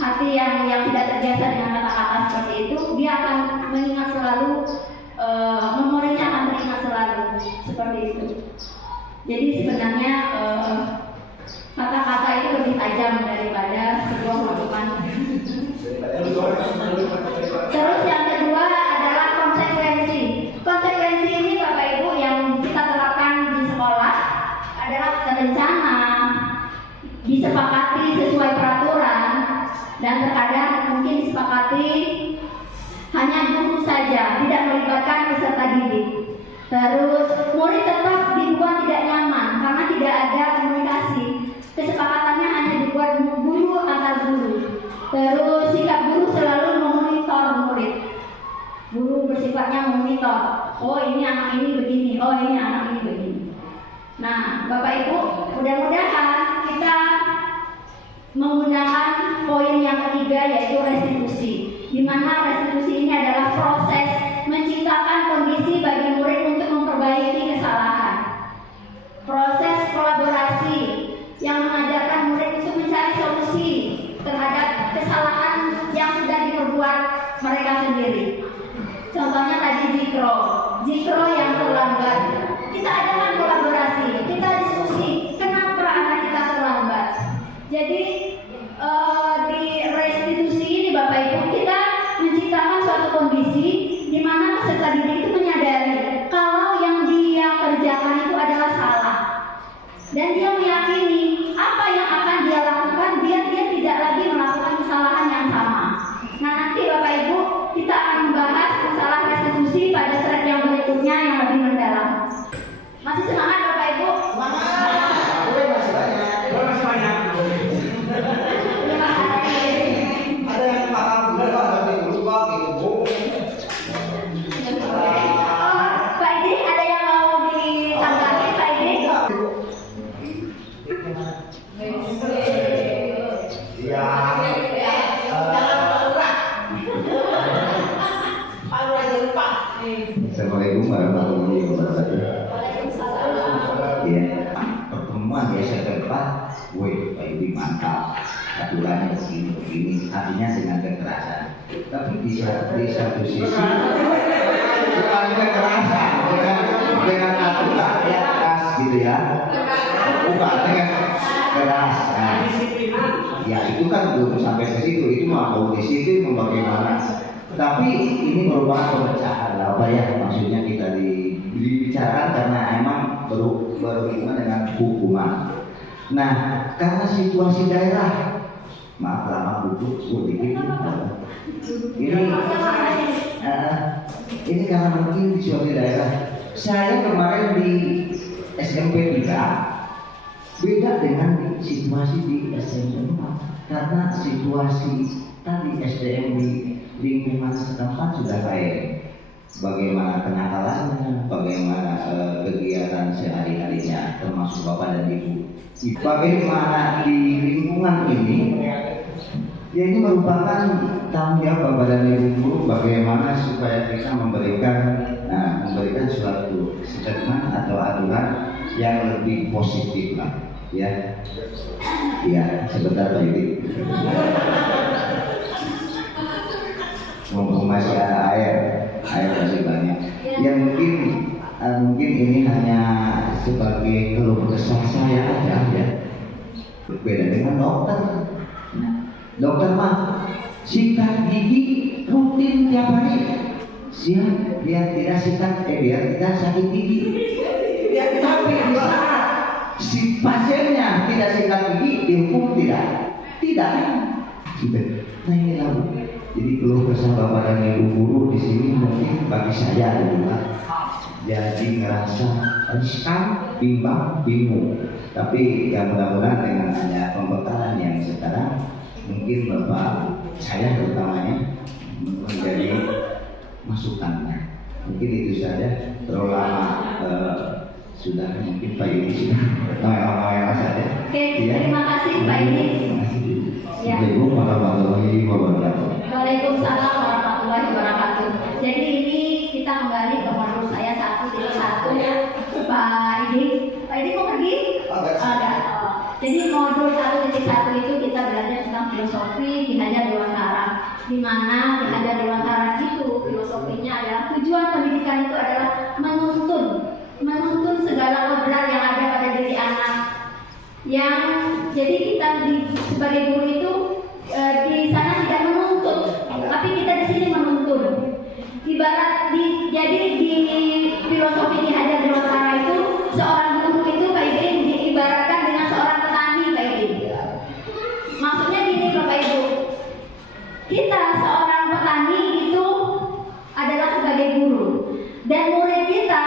hati yang tidak terbiasa dengan kata-kata seperti itu, dia akan mengingat selalu, memorinya akan teringat selalu seperti itu. Jadi sebenarnya kata-kata itu lebih tajam daripada sebuah hukuman. Terus yang kedua adalah konsekuensi. Konsekuensi ini Bapak Ibu yang kita terapkan di sekolah adalah terencana, disepakati sesuai peraturan, dan terkadang mungkin disepakati hanya guru saja, tidak melibatkan Terus murid tetap dibuat tidak nyaman karena tidak ada komunikasi. Kesepakatannya hanya dibuat guru antar guru. Terus sikap guru selalu memonitor murid. Guru bersifatnya memonitor. Oh ini anak ini begini, oh ini anak ini begini. Nah, Bapak Ibu, mudah-mudahan kita menggunakan poin yang ketiga yaitu restitusi. Di mana restitusi ini adalah proses menciptakan kondisi bagi murid untuk memperbaiki kesalahan. Proses kolaborasi yang mengajarkan murid untuk mencari solusi terhadap kesalahan yang sudah diperbuat mereka sendiri. Contohnya tadi zikro yang terlambat. Kita adakan kolaborasi, kita diskusi kenapa anak kita terlambat. Jadi di restitusi ini Bapak Ibu kita menciptakan suatu kondisi di mana peserta didik itu menyadari kalau yang dia kerjakan itu adalah salah. Dan dia meyakini apa yang akan dia lakukan biar dia tidak lagi melakukan kesalahan yang sama. Nah nanti Bapak Ibu kita akan membahas masalah restitusi pada slide yang berikutnya yang lebih mendalam. Masih semangat Bapak Ibu? Semangat. Gue masih banyak. Masih banyak. Terima kasih. Ada yang paham benar Pak, tapi lupa gitu Bu. Pak Idi ada yang mau ditambahkan Pak Idi? Iya. Assalamualaikum warahmatullahi wabarakatuh. Iya. Pertemuan ya saya depan, woi Pak Ibu mantap. Aturannya begini, artinya dengan kekerasan. Tapi di satu sisi bukan kekerasan, dengan aturan yang keras gitu ya. Bukan dengan keras. Nah, ya itu kan belum sampai ke situ. Itu mah kondisi itu bagaimana. Tapi ini merupakan pemecahan apa ya maksudnya kita dibicarakan karena emang berhubungan dengan hukuman. Nah, karena situasi daerah, maaf lama duduk sedikit. Ini karena mungkin di suatu daerah. Saya kemarin di SMP 3 beda dengan situasi di SMP 4 karena situasi tadi SDM di lingkungan setempat sudah baik. Bagaimana kenakalannya, bagaimana kegiatan sehari-harinya, termasuk bapak dan ibu. Bagaimana di lingkungan ini, ya ini merupakan tanggung jawab bapak dan ibu guru bagaimana supaya kita memberikan suatu statement atau aturan yang lebih positif lah, ya. Ya, sebentar Pak Yudi. Mumpung masih ada air masih banyak. Ya mungkin ini hanya sebagai keluh kesah saya aja ya. Beda dengan dokter. Dokter mah sikat gigi rutin tiap hari. Siap biar tidak biar tidak sakit gigi. Tapi di saat si pasiennya tidak sikat gigi dihukum tidak. Nah ini lalu. Jadi keluh kesah bapak dan ibu guru di sini mungkin bagi saya adalah jadi ngerasa riskan, bimbang, bingung. Tapi ya mudah-mudahan dengan hanya pembekalan yang sekarang mungkin bapak saya terutamanya menjadi masukannya. Mungkin itu saja. Terlalu lama sudah mungkin Pak Yudi sudah lama saja. Oke, terima kasih Pak Yudi. Assalamualaikum warahmatullahi wabarakatuh. Waalaikumsalam warahmatullahi wabarakatuh. Jadi ini kita kembali ke modul saya 1.1 ya. Pak Idi mau pergi? Ada. Jadi modul 1.1 itu kita belajar tentang filosofi Ki Hajar Dewantara. Di mana Ki Hajar Dewantara itu filosofinya adalah tujuan pendidikan itu adalah menuntun segala kodrat yang ada pada diri anak. Yang jadi kita sebagai guru itu di sana tidak menuntut, tapi kita di sini menuntun. Jadi di filosofi Ki Hajar Dewantara itu seorang guru itu Pak Ibu diibaratkan dengan seorang petani Pak Ibu. Maksudnya gini Bapak Ibu, kita seorang petani itu adalah sebagai guru dan murid kita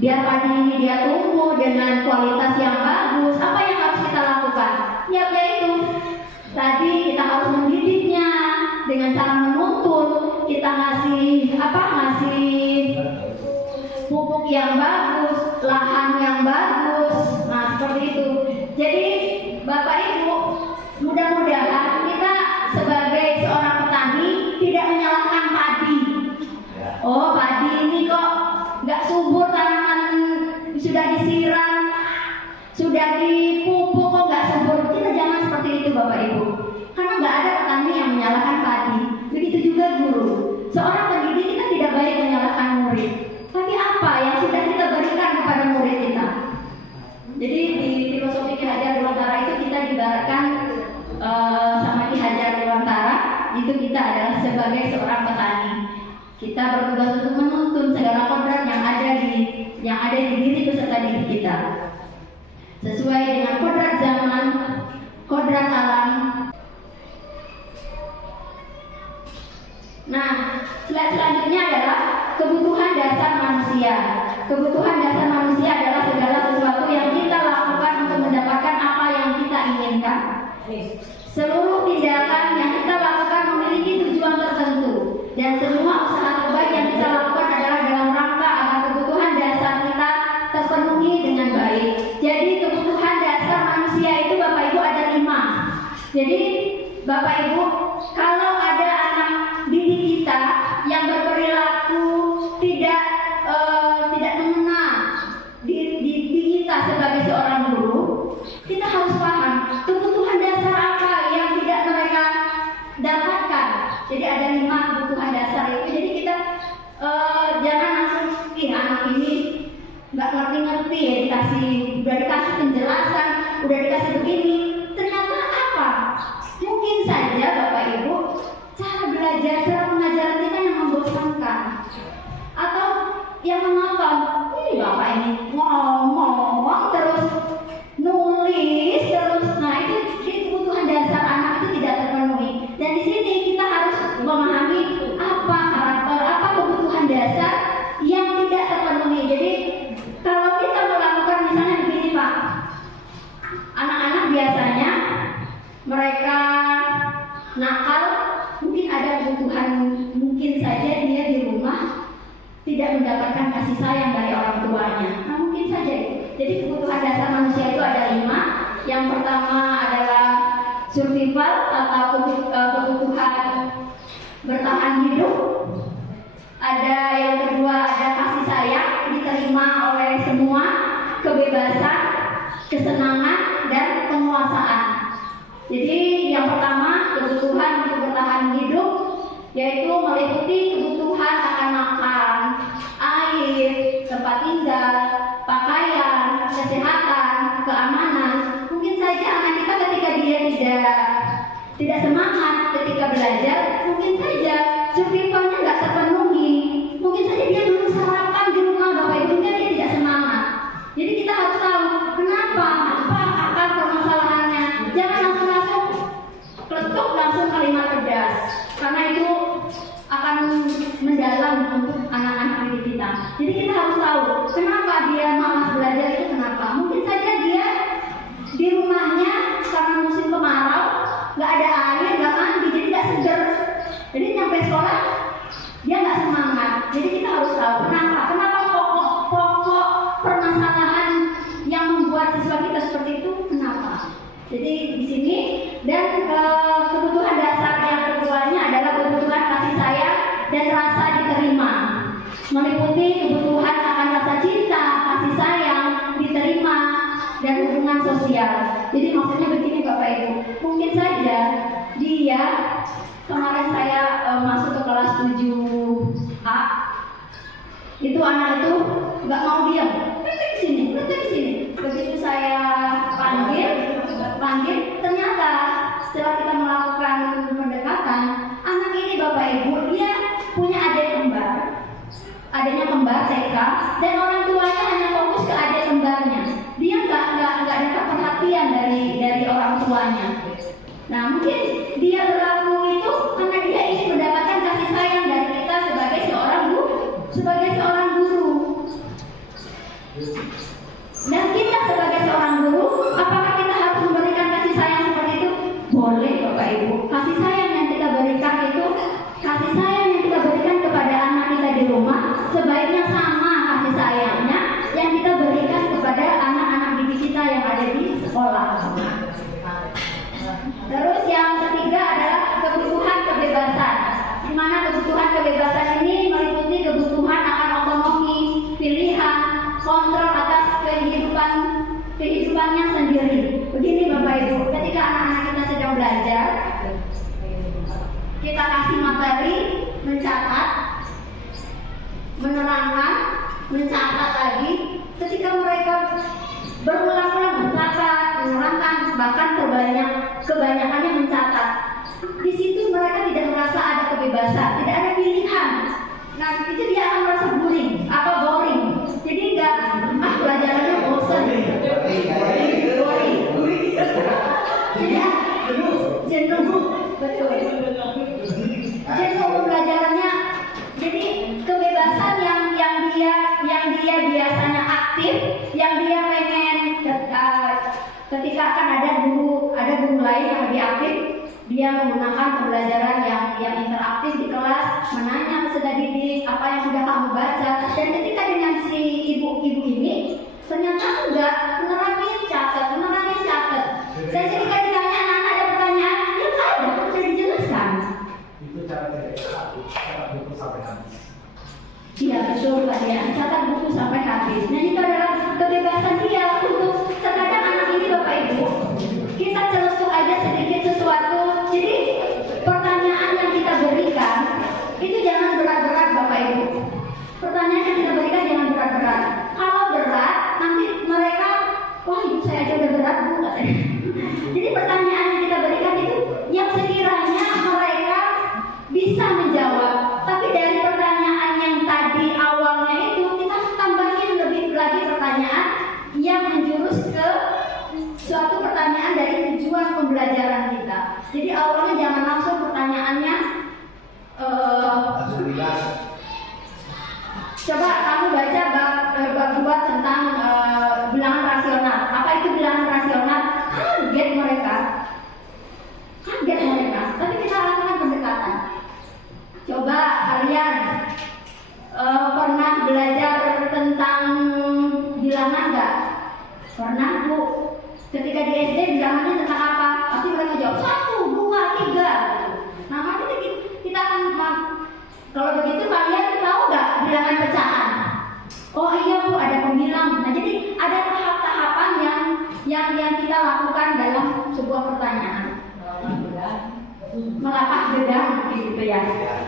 biar padi ini dia tumbuh dengan kualitas yang bagus, apa yang harus kita lakukan? Ya, yaitu tadi kita harus mendidiknya dengan cara menuntun, kita ngasih pupuk yang bagus, lahan yang bagus. Nah, seperti itu. Jadi Bapak Ibu, mudah-mudahan kita sebagai seorang petani tidak menyalahkan padi. Oh, padi ini kok nggak subur, tanaman sudah disiram, sudah dipupuk kok nggak subur. Kita jangan seperti itu Bapak Ibu, karena nggak ada petani yang menyalahkan padi. Begitu juga guru. Seorang pendidik kita tidak baik menyalahkan murid, tapi apa yang sudah kita berikan kepada murid kita. Jadi di filosofi Ki Hajar Dewantara itu kita diibaratkan sama Ki Hajar Dewantara itu kita adalah sebagai seorang petani. Kita bertugas untuk menuntun segala kodrat yang ada di diri peserta didik kita sesuai dengan kodrat zaman, kodrat alam. Nah, slide selanjutnya adalah kebutuhan dasar manusia. Kebutuhan dasar manusia adalah segala sesuatu yang kita lakukan untuk mendapatkan apa yang kita inginkan. Seluruh tindakan yang kita lakukan memiliki tujuan tertentu, dan semua usaha terbaik yang kita lakukan adalah dalam rangka agar kebutuhan dasar kita terpenuhi dengan baik. Jadi kebutuhan dasar manusia itu Bapak Ibu ada 5. Jadi Bapak Ibu, kalau ada anak didik kita yang berperilaku tidak mengena di kita sebagai seorang guru, kita harus paham kebutuhan dasar apa yang tidak mereka dapatkan. Jadi ada 5 kebutuhan dasar itu. Jadi kita jangan langsung anak ini nggak ngerti ya, udah dikasih penjelasan, udah dikasih begini, ternyata apa? Mungkin saja Bapak Ibu cara belajar, cara pengajaran kita yang membosankan atau yang menonton. Ini Bapak ini ngomong terus, nulis terus. Nah, itu kebutuhan dasar anak itu tidak terpenuhi. Dan di sini kita harus memahami apa karakter, apa kebutuhan dasar yang tidak terpenuhi. Jadi kalau kita melakukan misalnya begini Pak, anak-anak biasanya mereka nakal, mungkin ada kebutuhan, mungkin saja dia di rumah tidak mendapatkan kasih sayang dari orang tuanya. Nah, mungkin saja itu. Jadi kebutuhan dasar manusia itu ada 5. Yang pertama adalah survival atau kebutuhan bertahan hidup. Ada yang kedua ada kasih sayang, diterima oleh semua, kebebasan, kesenangan, dan penguasaan. Jadi yang pertama kebutuhan untuk bertahan hidup, yaitu meliputi kebutuhan akan makan, air, tempat tinggal, pakaian, kesehatan, keamanan. Mungkin saja anak kita ketika dia tidak semangat ketika belajar, mungkin saja survivalnya nggak terpenuhi. Mungkin saja dia belum sarapan di rumah Bapak Ibu, dia tidak semangat. Jadi kita harus tahu kenapa, apa akar permasalahannya. Jangan langsung kletuk langsung kalimat pedas, karena itu akan mendalam untuk anak-anak didik kita. Jadi kita harus tahu kenapa dia malas belajar itu, kenapa. Mungkin saja dia di rumahnya karena musim kemarau, nggak ada air, nggak mandi, jadi nggak seger. Jadi sampai sekolah dia nggak semangat. Jadi kita harus tahu kenapa pokok permasalahan yang membuat siswa kita seperti itu kenapa. Jadi di sini, dan kebutuhan dasar yang keduanya adalah kebutuhan kasih sayang dan rasa diterima, meliputi kebutuhan akan rasa cinta, kasih sayang, diterima, dan hubungan sosial. Jadi maksudnya begini Bapak Ibu, mungkin saja dia, kemarin saya masuk ke kelas 7A, itu anak itu nggak mau diam, ketik sini. Begitu saya panggil, ternyata setelah kita melakukan pendekatan, anak ini Bapak Ibu dia punya adiknya kembar TK, dan orang tuanya hanya fokus ke adik kembarnya. Dia nggak dapat perhatian dari orang tuanya. Nah, mungkin dia berlaku itu karena dia ingin mendapatkan kasih sayang dari kita sebagai seorang guru. Dan kita sebagai seorang guru, apakah kita harus memberikan kasih sayang seperti itu? Boleh Bapak Ibu. Kasih sayang yang kita berikan itu, kasih sayang yang kita berikan kepada anak kita di rumah, sebaiknya sama kasih sayangnya yang kita berikan kepada anak-anak didik kita yang ada di sekolah. Terus yang ketiga adalah kebutuhan kebebasan. Di mana kebutuhan kebebasan ini meliputi kebutuhan akan otonomi, pilihan, kontrol atas kehidupannya sendiri. Begini Bapak Ibu, ketika anak-anak kita sedang belajar, kita kasih materi, mencatat, menerangkan, mencatat lagi. Ketika mereka berulang-ulang mencatat, menerangkan, bahkan kebanyakannya mencatat, di situ mereka tidak merasa ada kebebasan, tidak ada pilihan. Nah, itu dia akan merasa boring. Jadi enggak, pelajarannya bosan. Boring. Jadi jenuh. Betul. Jenuh pelajarannya. Jadi kebebasan yang dia biasanya aktif, yang dia pengen ketika akan ada guru lain yang lebih aktif, dia menggunakan pembelajaran yang interaktif di kelas, menanya peserta didik apa yang sudah kamu baca. Dan ketika dengan si ibu-ibu ini ternyata enggak, menerangin catat. Dan ketika ditanya anak-anak ada pertanyaan, ya ada, sudah dijelaskan. Itu cara buku sampai habis. Iya betul Pak ya, catat buku sampai habis. Nah itu adalah kebebasan dia untuk terkadang anak ini Bapak Ibu, kita celesuk aja sedikit sesuatu. Jadi pertanyaan yang kita berikan itu jangan berat-berat Bapak Ibu. Pertanyaan yang kita berikan jangan berat-berat. Kalau berat nanti mereka, wah ibu saya aja udah berat Bu. Jadi pertanyaan yang kita berikan itu yang sekiranya mereka bisa menjawab. Tapi dari pertanyaan yang tadi awalnya itu kita tambahin lebih lagi pertanyaan yang menjurus ke suatu pertanyaan dari tujuan pembelajaran kita. Jadi awalnya jangan langsung pertanyaannya coba kamu baca bab 2 tentang bilangan rasional. Apa itu bilangan rasional? Kaget mereka. Tapi kita lakukan pendekatan. Coba kalian pernah belajar tentang bilangan nggak? Pernah Bu. Ketika di SD bilangannya tentang apa? Pasti mereka jawab 1, 2, 3. Nah nanti kita akan, kalau begitu kalian tahu nggak bilangan pecahan? Oh iya Bu, ada pembilang. Nah jadi ada tahap-tahapan yang kita lakukan dalam sebuah pertanyaan. Melapas bedah gitu ya.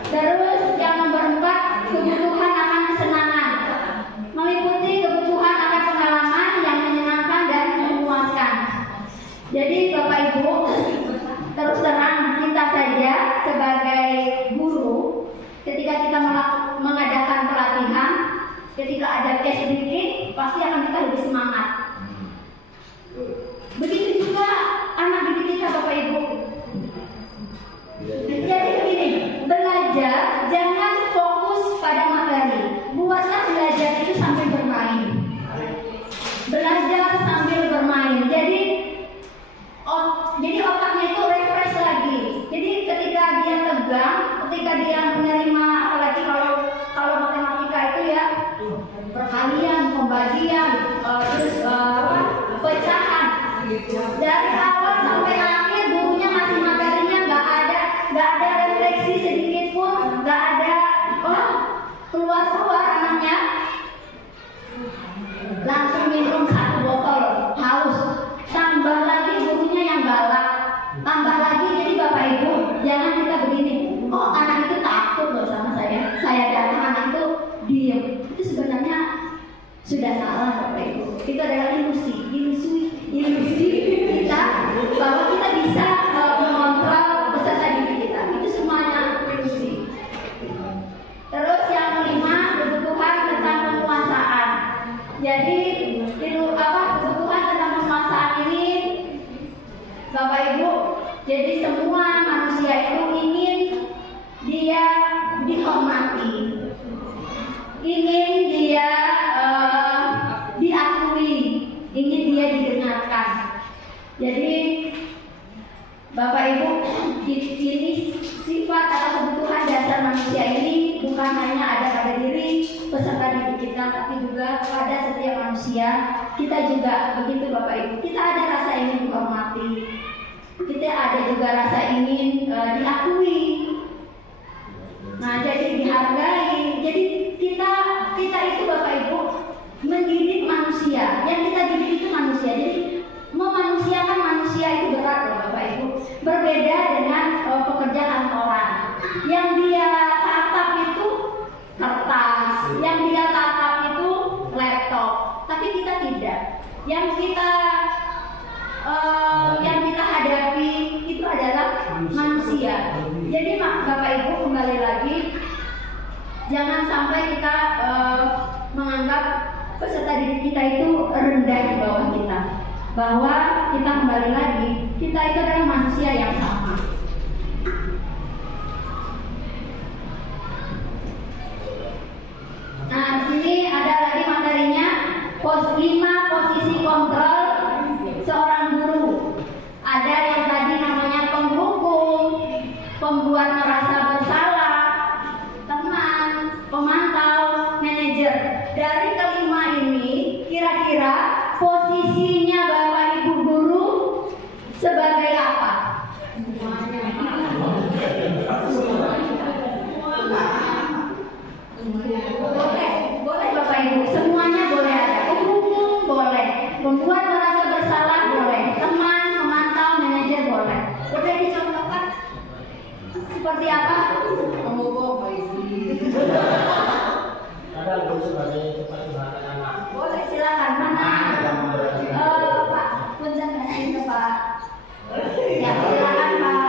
Terus yang nomor 4, kebutuhan akan kesenangan, meliputi kebutuhan akan pengalaman yang menyenangkan dan memuaskan. Jadi Bapak Ibu, terus terang kita saja sebagai guru, ketika kita mengadakan pelatihan, ketika ada case sedikit, pasti akan kita lebih semangat. Begitu juga anak didik kita Bapak Ibu. Jadi begini, belajar jangan fokus pada materi. Buatlah belajar itu sambil bermain. Belajar sambil bermain. Jadi otaknya itu refresh lagi. Jadi ketika dia tegang, ketika dia menerima, apalagi kalau matematika itu ya perkalian, pembagian, terus pecahan. Dari awal sampai akhir gurunya ngasih materinya nggak ada refleksi sedikit pun, nggak ada keluar anaknya langsung minum 1 botol haus, tambah lagi gurunya yang galak, tambah lagi. Jadi Bapak Ibu jangan kita begini, oh anak itu takut loh sama saya datang anak itu diem. Itu sebenarnya sudah salah Bapak Ibu. Itu adalah ilusi kita bahwa kita bisa mengontrol peserta didik kita. Itu semuanya ilusi. Terus yang kelima, kebutuhan tentang penguasaan. Jadi kebutuhan tentang penguasaan ini Bapak Ibu, jadi semua manusia itu ingin dia dihormati, ingin dia Jadi Bapak Ibu, ini sifat atau kebutuhan dasar manusia ini bukan hanya ada pada diri peserta didik kita, tapi juga pada setiap manusia. Kita juga begitu Bapak Ibu. Kita ada rasa ingin dihormati, kita ada juga rasa ingin diakui. Nah, jadi dihargai. Jadi kita itu Bapak Ibu mendidik manusia. Yang kita didik itu manusia. Jadi memanusiakan manusia itu berat loh Bapak Ibu. Berbeda dengan pekerja kantoran. Yang dia tatap itu kertas, yang dia tatap itu laptop. Tapi kita tidak. Yang kita hadapi itu adalah manusia. Jadi Bapak Ibu, kembali lagi, jangan sampai kita menganggap peserta didik kita itu rendah di bawah kita. Bahwa kita kembali lagi, kita itu adalah manusia yang sama. Nah, di sini ada lagi materinya, 5 posisi kontrol seorang guru. Ada yang tadi namanya penghukum, pembuat merasa bersalah, teman, pemantau, manajer. Dari kelima ini, kira-kira posisinya Bapak Ibu guru sebagai apa? Boleh Bapak Ibu, semuanya boleh ada. Penghukum boleh, pembuat merasa bersalah boleh, teman, pemantau, manajer boleh. Boleh dicontohkan seperti apa? Ada guru sebagai tempat curhatan anak. Boleh, silakan. Mana? Pak, punten kasih ke Pak. Ya, silakan Pak.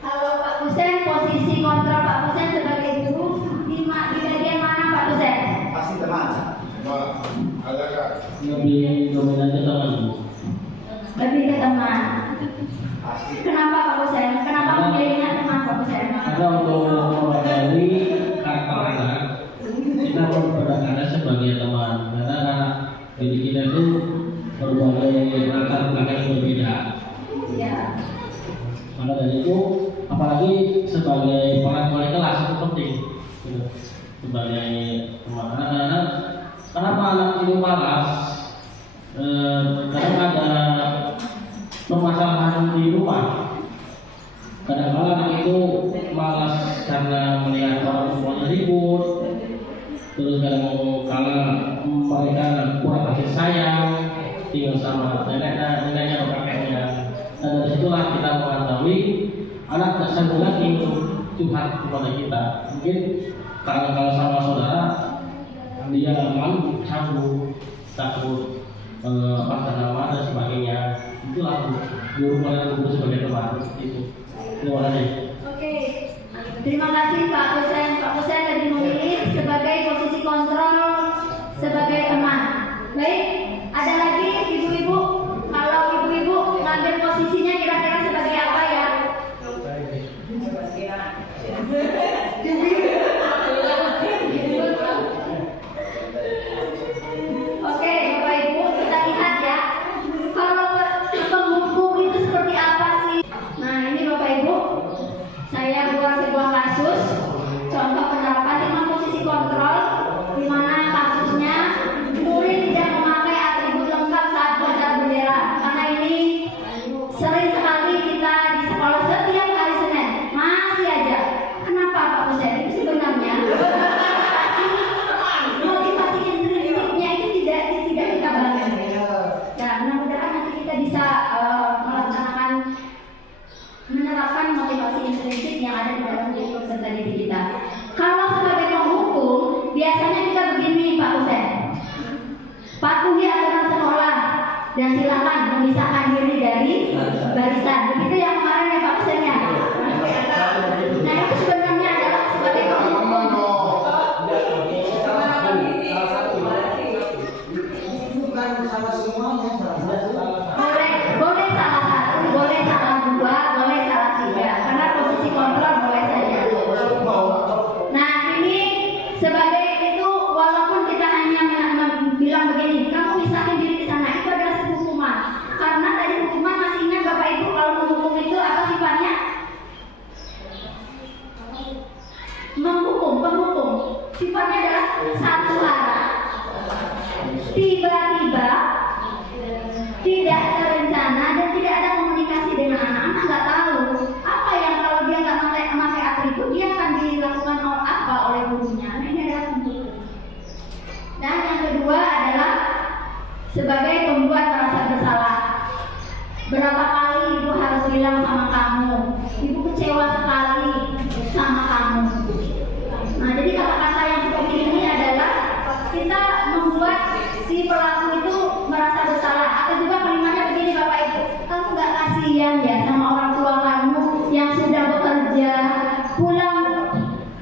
Halo Pak Husen, posisi kontrol Pak Husen sebagai guru di bagian mana Pak Husen? Pasti teman. Ada Kak? Lebih dominannya teman. Lebih ke teman. Pasti. Kenapa Pak Husen? Kenapa memilihnya teman Pak Husen? Karena untuk mempelajari karakter anak, kita memperlakukannya sebagai teman. Karena anak didik kita itu berbagai latar belakang yang berbeda. Iya. Maka dari itu, apalagi sebagai pengasuh kelas itu penting, gitu. Sebagai teman anak-anak. Kenapa anak ini malas? Karena ada permasalahan di rumah. Kadang-kadang anak itu malas karena melihat orang tuanya ribut. Terus kadang-kadang mereka kurang kasih sayang, tinggal sama neneknya atau kakeknya. Dan dari situlah kita mengetahui anak tak sanggup lagi untuk curhat kepada kita. Mungkin kalau sama saudara dia malu, canggung, takut nama dan sebagainya. Itulah guru sebagai teman itu. Terima kasih. Oke. Terima kasih Pak Husen. Pak Husen tadi memilih sebagai posisi kontrol sebagai teman. Baik, ada lagi ibu-ibu. Kalau ibu-ibu ngambil posisinya kira-kira sebagai apa ya? Oke, Bapak Ibu, kita lihat ya. Kalau penghukum itu seperti apa sih? Nah, ini Bapak Ibu, saya buat sebuah kasus contoh penerapan 5 posisi kontrol, di mana kasusnya murid tidak memakai atribut lengkap saat upacara bendera. Karena ini sering sekali kita di sekolah setiap hari Senin masih aja. Kenapa Pak Husen? Itu sebenarnya motivasi intrinsiknya itu tidak kita bangun. Ya, mudah-mudahan nanti kita bisa menerapkan motivasi intrinsik yang ada di dalam diri peserta didik kita. Kalau sebagai penghukum, biasanya kita begini Pak Husen. Patuhi aturan sekolah dan silakan memisahkan diri dari barisan. Begitu yang kemarin ya Pak Husen ya. Nah, itu sebenarnya adalah sebagai penghukum. Bukan sama semuanya, Boleh salah satu, boleh salah dua, boleh salah tiga. Karena posisi kontrol boleh saja. Nah, ini sebagai itu walaupun kita hanya sifatnya adalah satu arah, tiba-tiba, tidak terencana dan tidak ada komunikasi dengan anak-anak. Nggak tahu apa yang kalau dia nggak memakai atribut dia akan dilakukan apa oleh gurunya. Nah, ini adalah pembunuh. Dan yang kedua adalah sebagai pembuat merasa bersalah. Berapa kali ibu harus bilang sama kamu, ibu kecewa sekali sama kamu. Nah, jadi kata-kata yang seperti ini adalah kita membuat si pelaku itu merasa bersalah. Atau juga kalimatnya begini, Bapak Ibu, kamu nggak kasihan ya sama orang tua kamu yang sudah bekerja, pulang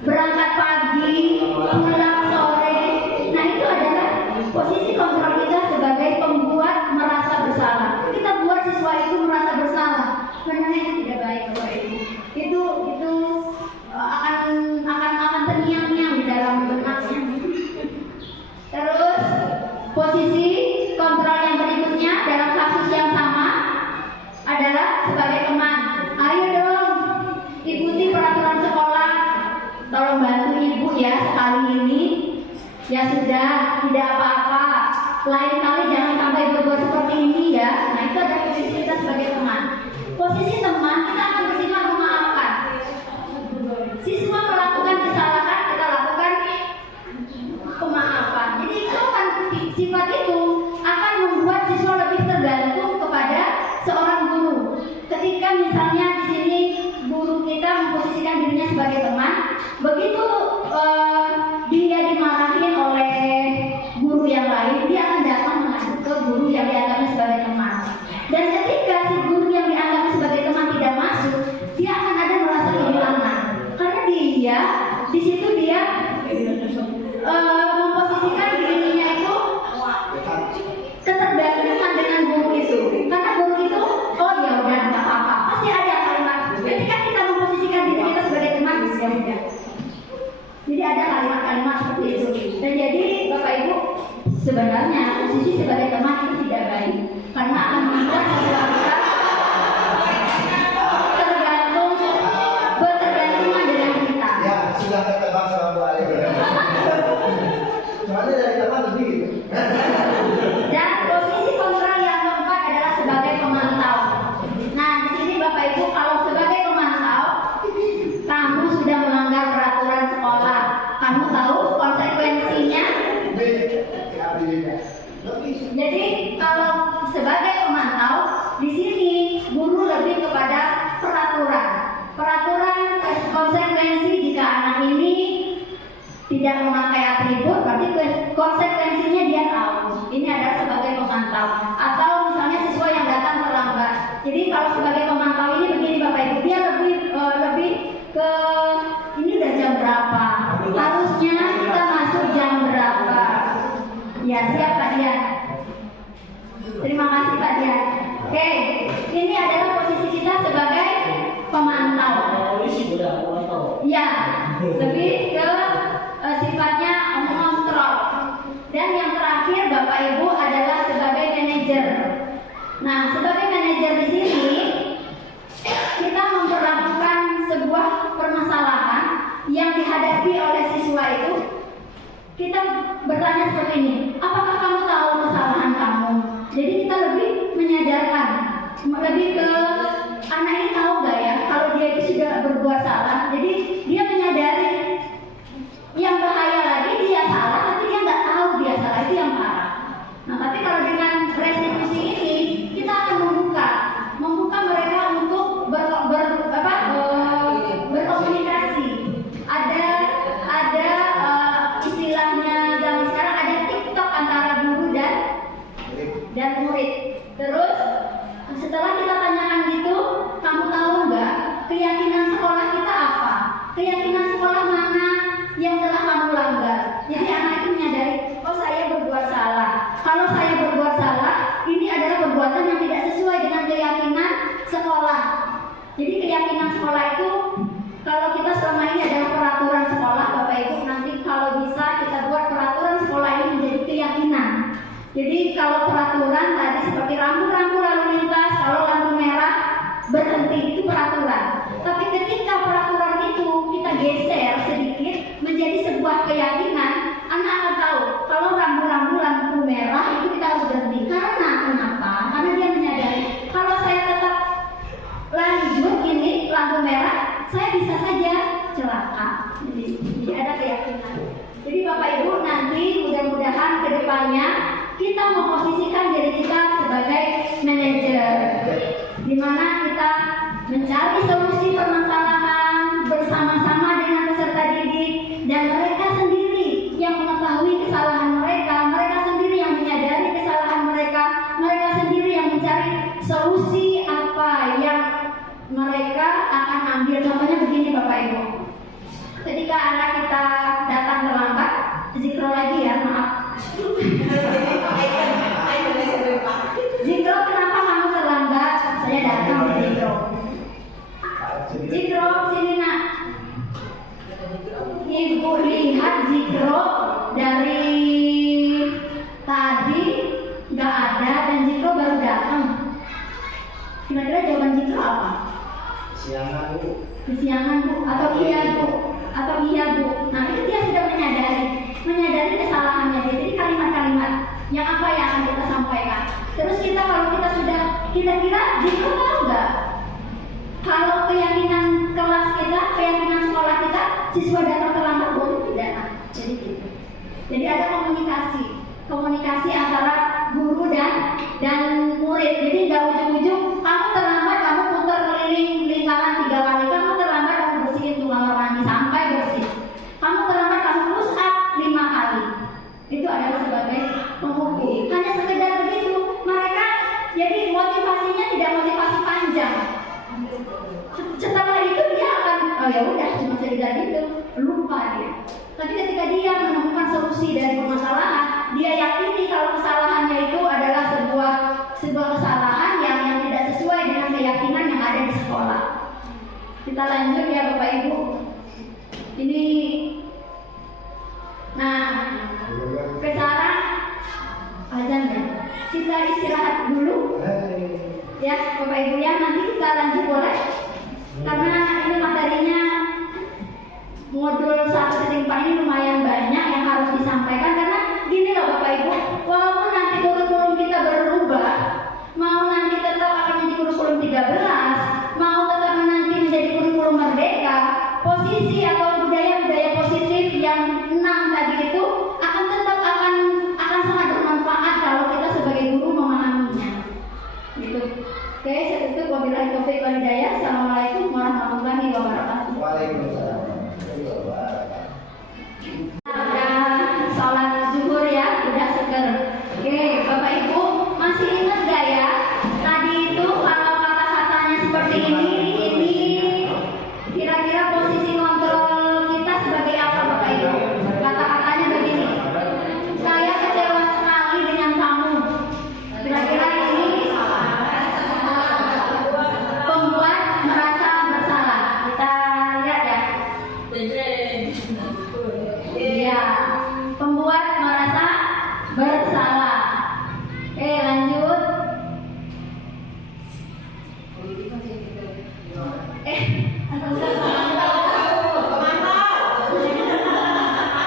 berangkat pagi, pulang sore. Nah, itu adalah posisi kontrol kita sebagai pembuat merasa bersalah. Kita buat siswa itu merasa bersalah. Sebenarnya itu tidak baik, Bapak Ibu. Itu akan terngiang-ngiang di dalam benaknya. Terus posisi kontrol yang berikutnya dalam kasus yang sama adalah sebagai teman. Ayo dong, ikuti peraturan sekolah. Tolong bantu ibu ya sekali ini. Ya sudah, tidak apa-apa. Lain kali jangan sampai berbuat seperti ini ya. Nah, itu adalah posisi kita sebagai teman. Posisi teman kita akan bersifat memaafkan. Siswa melakukan kesalahan, kita lakukan pemaafan. Jadi itu kan sifat itu akan membuat siswa lebih tergantung kepada seorang guru. Ketika misalnya di sini guru kita memposisikan dirinya sebagai teman, begitu dia dimarahin oleh guru yang lain, dia akan datang mengadu ke guru yang dianggapnya sebagai teman. Dan ketika si guru yang dianggapnya sebagai teman tidak masuk, dia akan ada merasa kehilangan. Karena dia di situ dia memposisikan dirinya itu ketergantungan dengan guru itu. Karena guru itu, oh ya udah nggak apa-apa, pasti ada kalimat. Ketika kita memposisikan diri kita sebagai teman, ya udah. Jadi ada kalimat-kalimat seperti itu. Dan jadi Bapak Ibu, sebenarnya posisi sebagai teman itu tidak baik, karena akan membuat siswa kita bertergantungan dengan kita. Ya, sudah ketebak sama Bu Ali. Soalnya dari teman begitu. Dan posisi kontrol yang keempat adalah sebagai pemantau. Nah, di sini Bapak Ibu, kalau sebagai pemantau, kamu sudah melanggar peraturan sekolah, kamu tahu konsekuensinya. Jadi kalau sebagai pemantau, di sini guru lebih kepada peraturan. Peraturan konsekuensi jika anak ini tidak memakai atribut, berarti konsekuensinya dia tahu. Ini adalah sebagai pemantau. Atau misalnya siswa yang datang terlambat. Jadi kalau sebagai pemantau ini begini Bapak Ibu, dia lebih ke ini udah jam berapa? Harusnya kita masuk jam berapa? Ya, siap Pak Dian. Terima kasih Pak Dian. Oke, ini adalah posisi kita sebagai pemantau. Ya, lebih ke sifatnya mengontrol. Dan yang terakhir Bapak Ibu adalah sebagai manajer. Nah, sebagai manajer di sini kita memperlakukan sebuah permasalahan yang dihadapi oleh siswa itu. Kita bertanya seperti ini, apakah kamu tahu kesalahan kamu? Jadi kita lebih menyadarkan, lebih ke anak ini tahu nggak ya kalau dia itu sudah berbuat salah. Jadi dia menyadari. Yang bahaya lagi dia salah, tapi dia nggak tahu dia salah, itu yang parah. Nah, tapi kalau dengan restitusi ini kita akan membuka mereka untuk berkomunikasi. Ada istilahnya zaman sekarang ada TikTok antara guru dan murid. Terus setelah kita tanyakan gitu, kamu tahu nggak keyakinan sekolah kita apa? Keyakinan sekolah mana yang telah kamu langgar? Jadi anak itu menyadari, oh saya berbuat salah. Kalau saya berbuat salah, ini adalah perbuatan yang tidak sesuai dengan keyakinan sekolah. Jadi keyakinan sekolah itu, kalau kita selama ini adalah peraturan sekolah, Bapak Ibu, nanti kalau bisa kita buat peraturan sekolah ini menjadi keyakinan. Jadi kalau peraturan tadi seperti rambu-rambu lalu lintas, kalau lampu merah berhenti, itu peraturan. Tapi ketika peraturan itu kita geser sedikit menjadi sebuah keyakinan, Jadi ada keyakinan. Jadi Bapak Ibu nanti mudah-mudahan ke depannya kita memposisikan diri kita sebagai manajer, di mana kita mencari solusi permasalahan bersama-sama dengan peserta didik, dan mereka sendiri yang mengetahui kesalahan mereka, mereka sendiri yang menyadari kesalahan mereka, mereka sendiri yang mencari solusi apa yang mereka akan ambil. Contohnya begini Bapak Ibu, ketika anak kita datang terlambat, zikro lagi ya, maaf. Zikro, kenapa kamu terlambat? Saya datang ke Zikro. Zikro, sini nak. Ibu lihat Zikro dari tadi nggak ada dan Zikro baru datang. Kira-kira jawaban Zikro apa? Kesiangan bu, atau iya bu. Nah itu dia sudah menyadari kesalahannya. Jadi kalimat-kalimat yang apa yang akan kita sampaikan. Terus kita kalau kita sudah kira-kira Zikro tahu nggak? Kalau keyakinan kelas kita, keyakinan sekolah kita, siswa datang terlambat boleh tidak? Nah, jadi gitu. Jadi ada komunikasi antara guru dan murid. Jadi nggak ujung-ujung kamu terlambat, kamu putar keliling lingkaran 3 kali, kamu terlambat, kamu bersihin tuh kamar mandi sampai bersih. Kamu terlambat, kamu push up 5 kali. Itu adalah sebagai penghukum. Hanya sekedar begitu. Mereka jadi motivasinya tidak motivasi panjang. Setelah itu dia akan, oh ya udah cuma sekedar itu, lupa dia. Tapi ketika dia menemukan solusi dari permasalahan, dia yakini kalau kesalahannya itu adalah sebuah kesalahan yang tidak sesuai dengan keyakinan yang ada di sekolah. Kita lanjut ya Bapak Ibu. Ini, nah, sekarang azan ya. Kita istirahat dulu. Ya Bapak Ibu ya, nanti kita lanjut boleh? Karena ini materinya modul 1.4 ini lumayan banyak yang harus disampaikan. Karena gini loh Bapak Ibu, walaupun nanti kurikulum kita berubah, mau nanti tetap akan menjadi kurikulum 13, mau tetap nanti menjadi kurikulum merdeka, posisi atau budaya-budaya positif yang 6 tadi itu akan tetap akan sangat bermanfaat kalau kita sebagai guru memahaminya. Gitu. Oke, itu wabillahi taufiq wal hidayah. Assalamualaikum warahmatullahi wabarakatuh. Waalaikumsalam. Udah sholat zuhur ya, udah seger. Oke, Bapak Ibu masih ingat gak ya? Tadi itu kalau kata-katanya seperti ini kira-kira posisi kontrol kita sebagai apa Bapak Ibu? Kata-katanya begini. Saya kecewa sekali dengan kamu. Kira-kira ini pembuat merasa bersalah. Kita lihat ya. Iya, pembuat merasa bersalah. Oke, lanjut.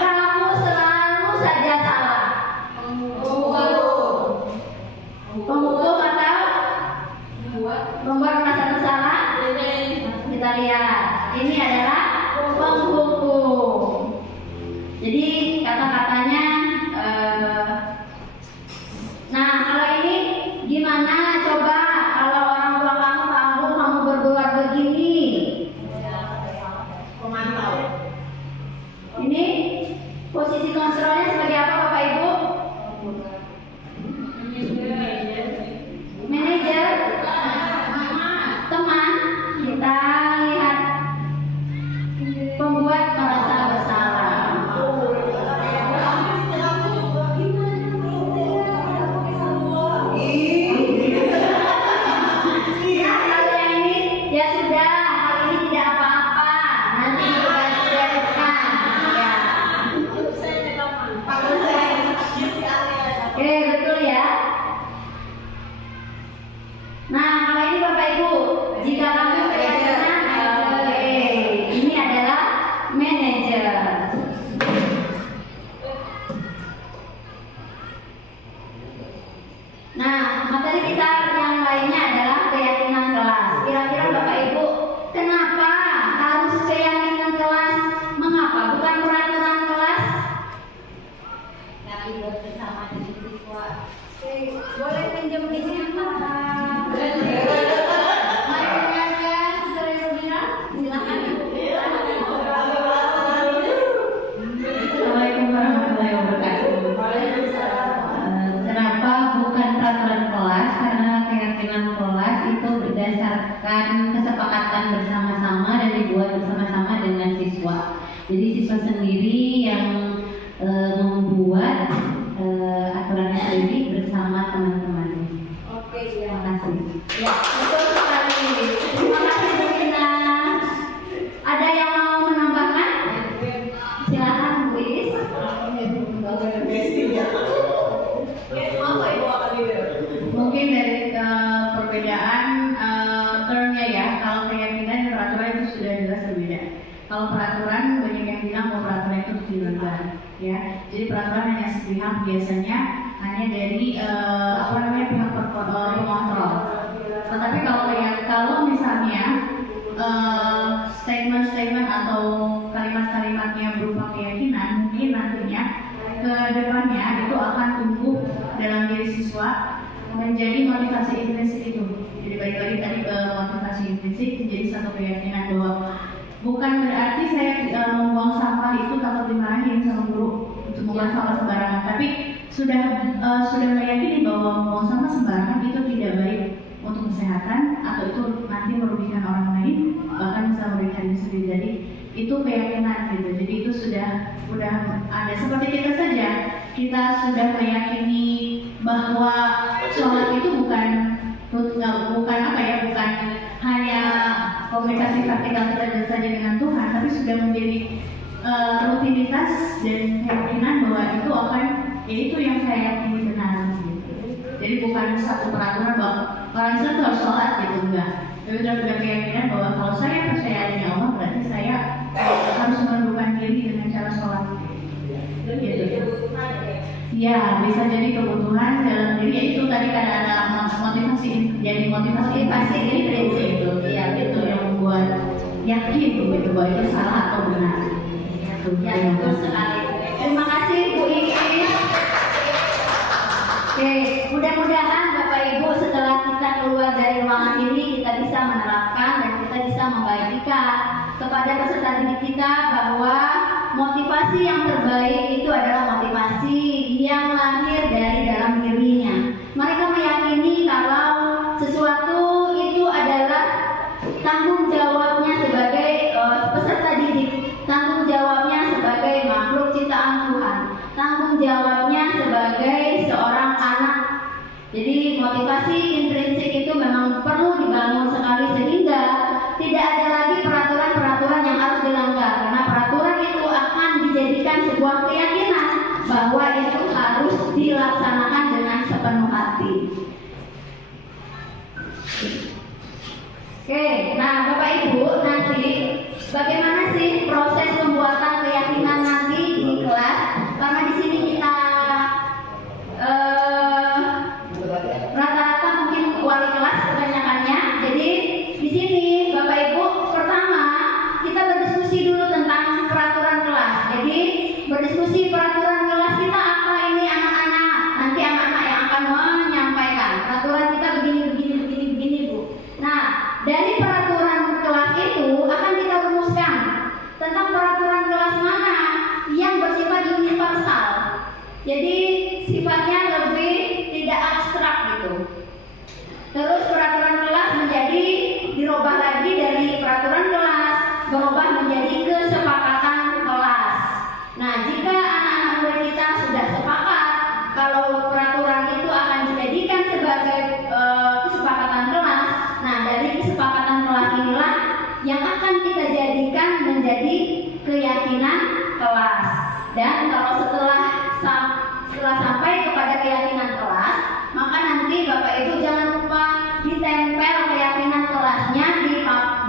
Kamu selalu saja salah. Pemukul atau pembuat merasa bersalah? Kita lihat. Ini adalah penghukum. Jadi kata-katanya, nah kalau ini gimana coba kalau orang tua kamu tahu kamu berbuat begini? Pemantau. Ini posisi kontrolnya sebagai apa Bapak Ibu? Manajer, teman. Kita lihat pembuat merasa bersalah. Ya, kalau yang ini ya sudah, hal ini tidak apa-apa. Nanti kita bereskan. Ya. Jadi siswa sendiri yang membuat aturannya sendiri bersama teman-temannya. Oke, Terima kasih. Ya, betul sekali. Terima kasih Bu Ina. Ada yang mau menambahkan? Silakan Bu Is. Mungkin dari perbedaan termnya ya, kalau keyakinan dan peraturan itu sudah jelas berbeda. Kalau peraturan banyak yang bilang bahwa peraturan itu harus dilanggar, ya. Jadi peraturan hanya sepihak, biasanya hanya dari pihak pengontrol. Tetapi kalau misalnya statement-statement atau kalimat-kalimat yang berupa keyakinan, mungkin nantinya ke depannya itu akan tumbuh dalam diri siswa menjadi motivasi intrinsik itu. Jadi balik-balik tadi ke motivasi intrinsik menjadi satu keyakinan bahwa bukan berarti saya membuang sampah itu takut dimarahin sama guru untuk membuang sampah sembarangan, tapi sudah meyakini bahwa membuang sampah sembarangan itu tidak baik untuk kesehatan atau itu nanti merugikan orang lain, bahkan bisa merugikan diri sendiri. Jadi itu keyakinan gitu. Jadi itu sudah ada. Seperti kita saja, kita sudah meyakini bahwa sholat itu bukan hanya komunikasi vertikal kita saja dengan Tuhan, tapi sudah menjadi rutinitas dan keyakinan bahwa itu yaitu yang saya yakini benar gitu. Jadi bukan satu peraturan bahwa orang Islam itu harus sholat gitu, enggak. Tapi sudah keyakinan bahwa kalau saya percaya dengan Allah berarti saya harus menundukkan diri dengan cara sholat. Gitu. Ya, bisa jadi kebutuhan dalam diri, yaitu tadi kan ada motivasi intrinsik itu. Ya, itu yang membuat yakin begitu bahwa itu salah atau benar. Ya, betul sekali. Terima kasih Bu Iis. Oke, mudah-mudahan Bapak Ibu setelah kita keluar dari ruangan ini kita bisa menerapkan dan kita bisa membagikan kepada peserta didik kita bahwa motivasi yang terbaik itu adalah motivasi yang lahir dari dalam dirinya. Mereka meyakini kalau sesuatu itu adalah tanggung jawabnya sebagai peserta didik, tanggung jawabnya sebagai makhluk ciptaan Tuhan, tanggung jawabnya sebagai seorang anak. Jadi motivasi intrinsik itu memang perlu dibangun sekali sehingga tidak ada lagi peraturan-peraturan yang harus dilanggar, karena peraturan itu akan dijadikan sebuah keyakinan bahwa itu harus dilaksanakan dengan sepenuh hati. Oke, nah Bapak Ibu, nanti bagaimana sih proses pembuatan keyakinan nanti di kelas? Karena di sini kita rata-rata mungkin wali kelas kebanyakannya. Jadi di sini Bapak Ibu, pertama kita berdiskusi dulu tentang peraturan kelas. Jadi berdiskusi peraturan kelas kita apa ini anak-anak. Nanti anak-anak yang akan menyampaikan peraturan kita begini Bu. Nah, dari peraturan kelas itu akan kita rumuskan tentang peraturan kelas mana yang bersifat universal. Jadi sifatnya lebih tidak abstrak gitu. Terus peraturan kelas menjadi dirubah lagi dari peraturan kelas berubah menjadi kesepakatan kelas. Nah, jika anak-anak murid kita sudah sepakat kalau peraturan itu akan dijadikan sebagai kesepakatan kelas, nah dari kesepakatan kelas inilah yang akan kita jadikan menjadi keyakinan kelas. Dan kalau setelah sampai kepada keyakinan kelas, maka nanti Bapak Ibu jangan lupa ditempel keyakinan kelasnya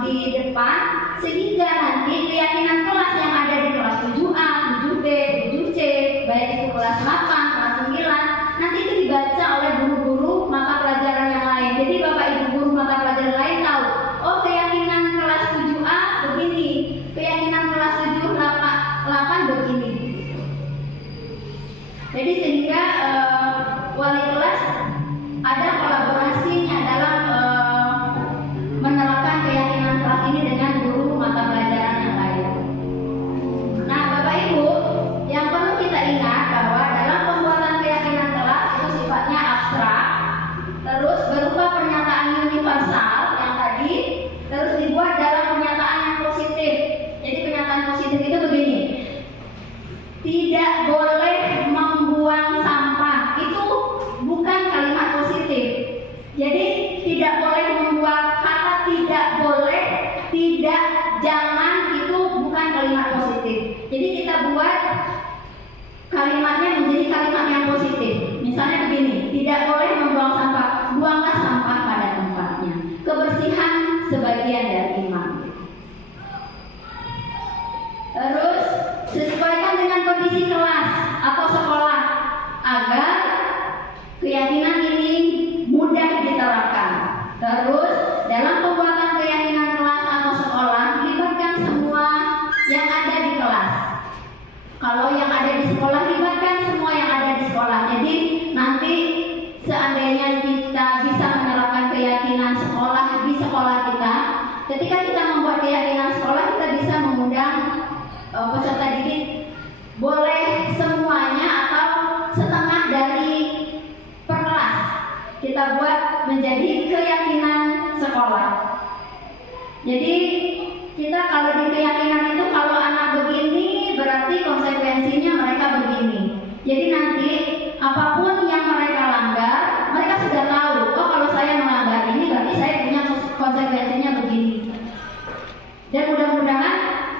di depan, sehingga nanti keyakinan kelas yang ada di kelas 7A, 7B, 7C, baik itu kelas 8, kelas 9, nanti itu dibaca oleh guru-guru mata pelajaran yang lain. Jadi Bapak Ibu guru mata pelajaran lain tahu, oh keyakinan kelas 7A begini, keyakinan kelas 7A begini. Jadi sehingga wali kelas ada kolaborasi Misalnya begini, tidak boleh membuang sampah, buanglah sampah pada tempatnya. Kebersihan sebagian dari iman. Terus sesuaikan dengan kondisi kelas atau sekolah agar keyakinan ini mudah diterapkan. Terus dalam pembuatan keyakinan kelas atau sekolah, libatkan semua yang ada di kelas. Kalau yang ada di sekolah, libatkan semua yang ada di sekolah. Jadi nanti seandainya kita bisa menerapkan keyakinan sekolah di sekolah kita, ketika kita membuat keyakinan sekolah, kita bisa mengundang peserta didik, boleh semuanya atau setengah dari per kelas kita buat menjadi keyakinan sekolah. Jadi kita kalau di keyakinan itu, kalau anak begini berarti konsekuensinya mereka begini. Jadi nanti apapun yang mereka langgar, mereka sudah tahu, oh kalau saya melanggar ini berarti saya punya konsekuensinya begini. Dan mudah-mudahan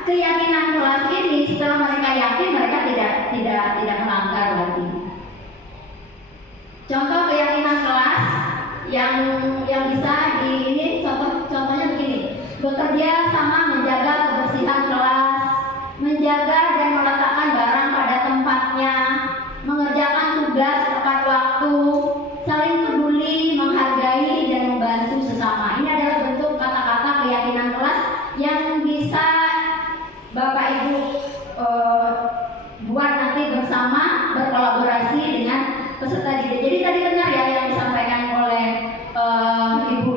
keyakinan kelas ini setelah mereka yakin, mereka tidak melanggar lagi. Contoh keyakinan kelas yang bisa di ini, contohnya begini: bekerja sama menjaga kebersihan kelas, menjaga dan meletakkan barang pada tempatnya, mengerjakan tugas tepat waktu, saling peduli, menghargai dan membantu sesama. Ini adalah bentuk kata-kata keyakinan kelas yang bisa Bapak Ibu buat nanti bersama, berkolaborasi dengan peserta didik. Jadi tadi benar ya yang disampaikan oleh Ibu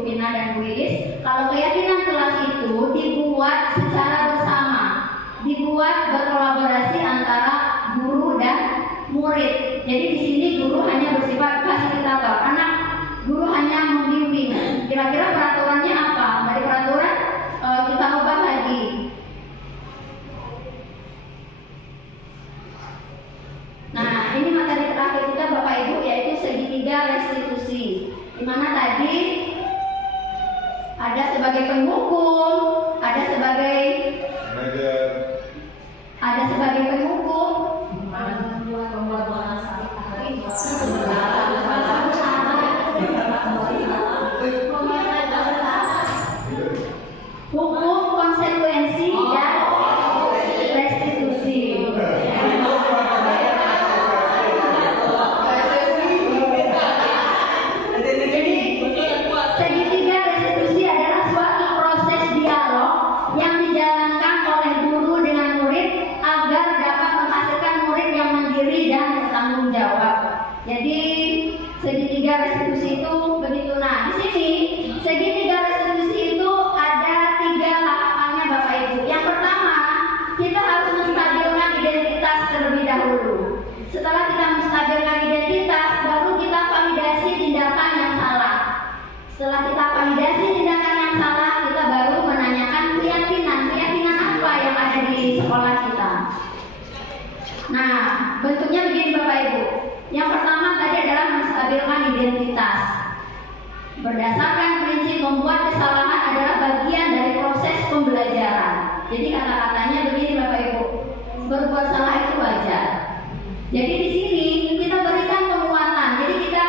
Pina dan Bu Iis, kalau keyakinan kelas itu dibuat secara bersama, dibuat berkolaborasi antara guru dan murid. Jadi di sini guru hanya bersifat fasilitator, anak guru hanya membimbing. Kira-kira peraturannya apa? Dari peraturan kita ubah lagi. Nah, ini materi terakhir kita Bapak Ibu, yaitu segitiga restitusi. Di mana tadi ada sebagai penghukum, ada sebagai penghukum, hukum, konsekuensi dan restitusi. Segitiga restitusi adalah suatu proses dialog yang dijalankan oleh guru dengan murid agar dapat menghasilkan murid yang mandiri dan bertanggung jawab. Jadi segitiga restitusi itu begitu. Nah, di sini segitiga restitusi itu ada 3 tahapannya Bapak Ibu. Yang pertama, kita harus menstabilkan identitas terlebih dahulu. Setelah kita menstabilkan identitas, baru kita validasi tindakan yang salah. Setelah kita validasi tindakan yang salah, kita baru menanyakan keyakinan apa yang ada di sekolah kita. Nah, bentuknya begini Bapak Ibu. Yang pertama tadi adalah menstabilkan identitas. Berdasarkan prinsip membuat kesalahan adalah bagian dari proses pembelajaran. Jadi kata-katanya begini Bapak Ibu, berbuat salah itu wajar. Jadi di sini kita berikan penguatan. Jadi kita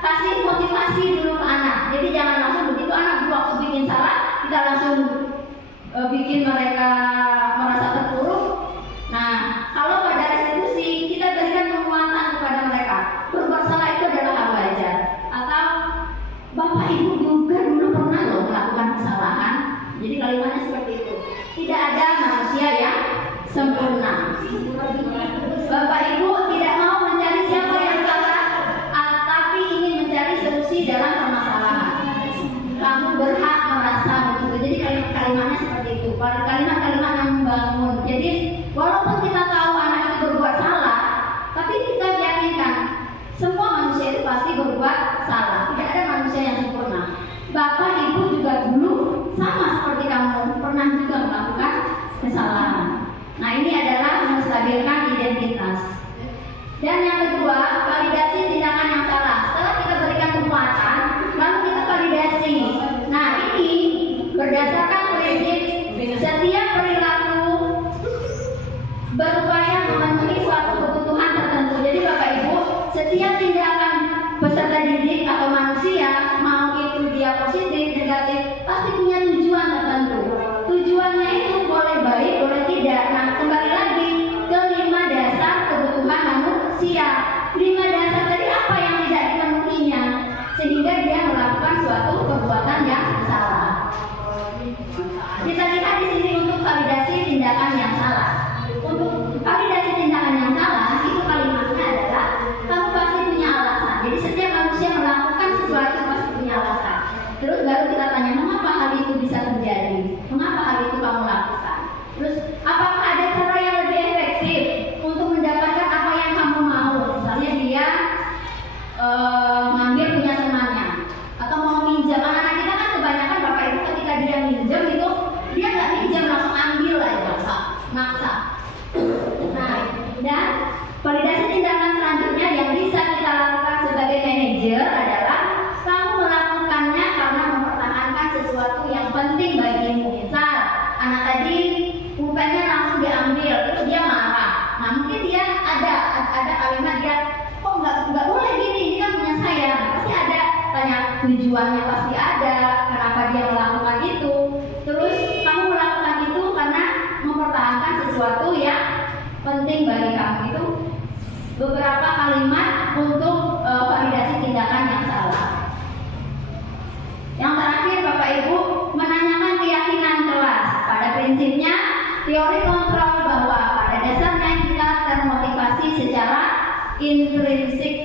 kasih motivasi dulu ke anak. Jadi jangan langsung begitu anak waktu bikin salah kita langsung bikin mereka merasa terpuruk. Nah, kalau pada restitusi kita berikan penguatan kepada mereka. Berbuat salah itu adalah hal wajar. Atau Bapak Ibu juga dulu pernah loh melakukan kesalahan. Jadi kalimatnya seperti itu. Tidak ada manusia yang sempurna. Bapak Ibu tidak mau mencari siapa yang salah, tapi ingin mencari solusi dalam permasalahan. Kamu berhak merasa begitu. Jadi kalimat-kalimatnya seperti itu. Kalimat-kalimat yang membangun. Jadi walaupun kita tahu anak itu berbuat salah, tapi kita yakinkan semua manusia itu pasti berbuat salah. Tidak ada manusia yang sempurna. Bapak Ibu juga dulu sama seperti kamu pernah juga melakukan kesalahan. Nah, ini adalah menstabilkan identitas. Dan yang kedua, validasi tindakan yang salah. Setelah kita berikan penguatan, lalu kita validasi. Nah, ini berdasarkan prinsip setiap perilaku berupaya memenuhi suatu kebutuhan tertentu. Jadi Bapak Ibu, setiap manusia. 5 dasar tadi apa yang tidak dipenuhinya sehingga dia melakukan suatu perbuatan yang salah. Kita lihat di sini untuk validasi tindakan yang salah. Untuk validasi tindakan yang salah itu kalimatnya adalah kamu pasti punya alasan. Jadi setiap manusia melakukan sesuatu pasti punya alasan. Terus baru kita tanya mengapa hal itu bisa terjadi? Mengapa hal itu kamu lakukan? Terus apakah ada cara yang lebih efektif untuk mendapatkan apa yang kamu mau? Misalnya dia ngambil punya temannya atau mau minjam. Anak-anak kita kan kebanyakan bapak ibu ketika dia minjam itu dia nggak minjam langsung ambil aja maksa. Nah, dan validasi tindakan selanjutnya yang bisa kita lakukan sebagai manajer adalah kamu melakukannya karena mempertahankan sesuatu yang penting bagimu. Misal anak tadi pulpennya langsung diambil terus dia marah. Nah mungkin dia ada kalimat dia kok nggak boleh gini, ini kan punya saya. Pasti ada tanya tujuannya, pasti ada kenapa dia melakukan itu. Terus kamu melakukan itu karena mempertahankan sesuatu yang penting bagi kamu. Itu beberapa kalimat untuk validasi tindakan yang salah. Yang terakhir Bapak Ibu, menanyakan keyakinan kelas. Pada prinsipnya teori kontrol bahwa pada dasarnya kita termotivasi secara intrinsik.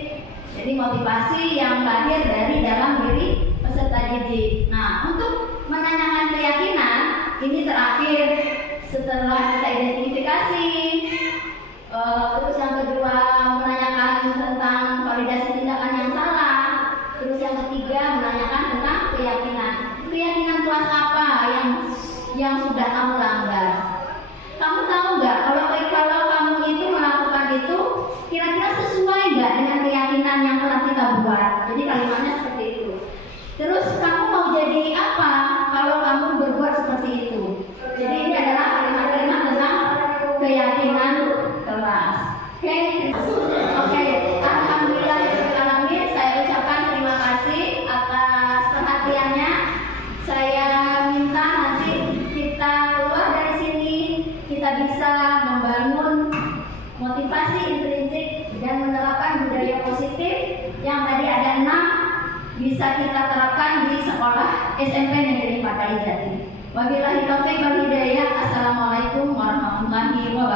Jadi motivasi yang lahir dari dalam diri peserta didik. Nah, untuk menanyakan keyakinan ini terakhir setelah kita identifikasi. Terus yang kedua menanyakan tentang validasi tindakan yang salah. Terus yang ketiga menanyakan tentang keyakinan. Keyakinan kelas apa yang sudah kamu langgar? Kamu tahu nggak kalau kamu itu melakukan itu kira-kira sesuai nggak dengan keyakinan yang telah kita buat? Jadi kalimatnya seperti itu. Terus kamu mau jadi apa kalau kamu berbuat seperti itu? Jadi ini adalah kalimat-kalimat tentang keyakinan kelas. Oke. Alhamdulillah saya ucapkan terima kasih atas perhatiannya. Saya minta nanti kita keluar dari sini kita bisa membangun motivasi intrinsik dan menerapkan budaya positif yang tadi ada 6 bisa kita terapkan di sekolah SMP Negeri 4 Kalijati. Wabillahi taufiq wal hidayah. Assalamualaikum warahmatullahi wabarakatuh.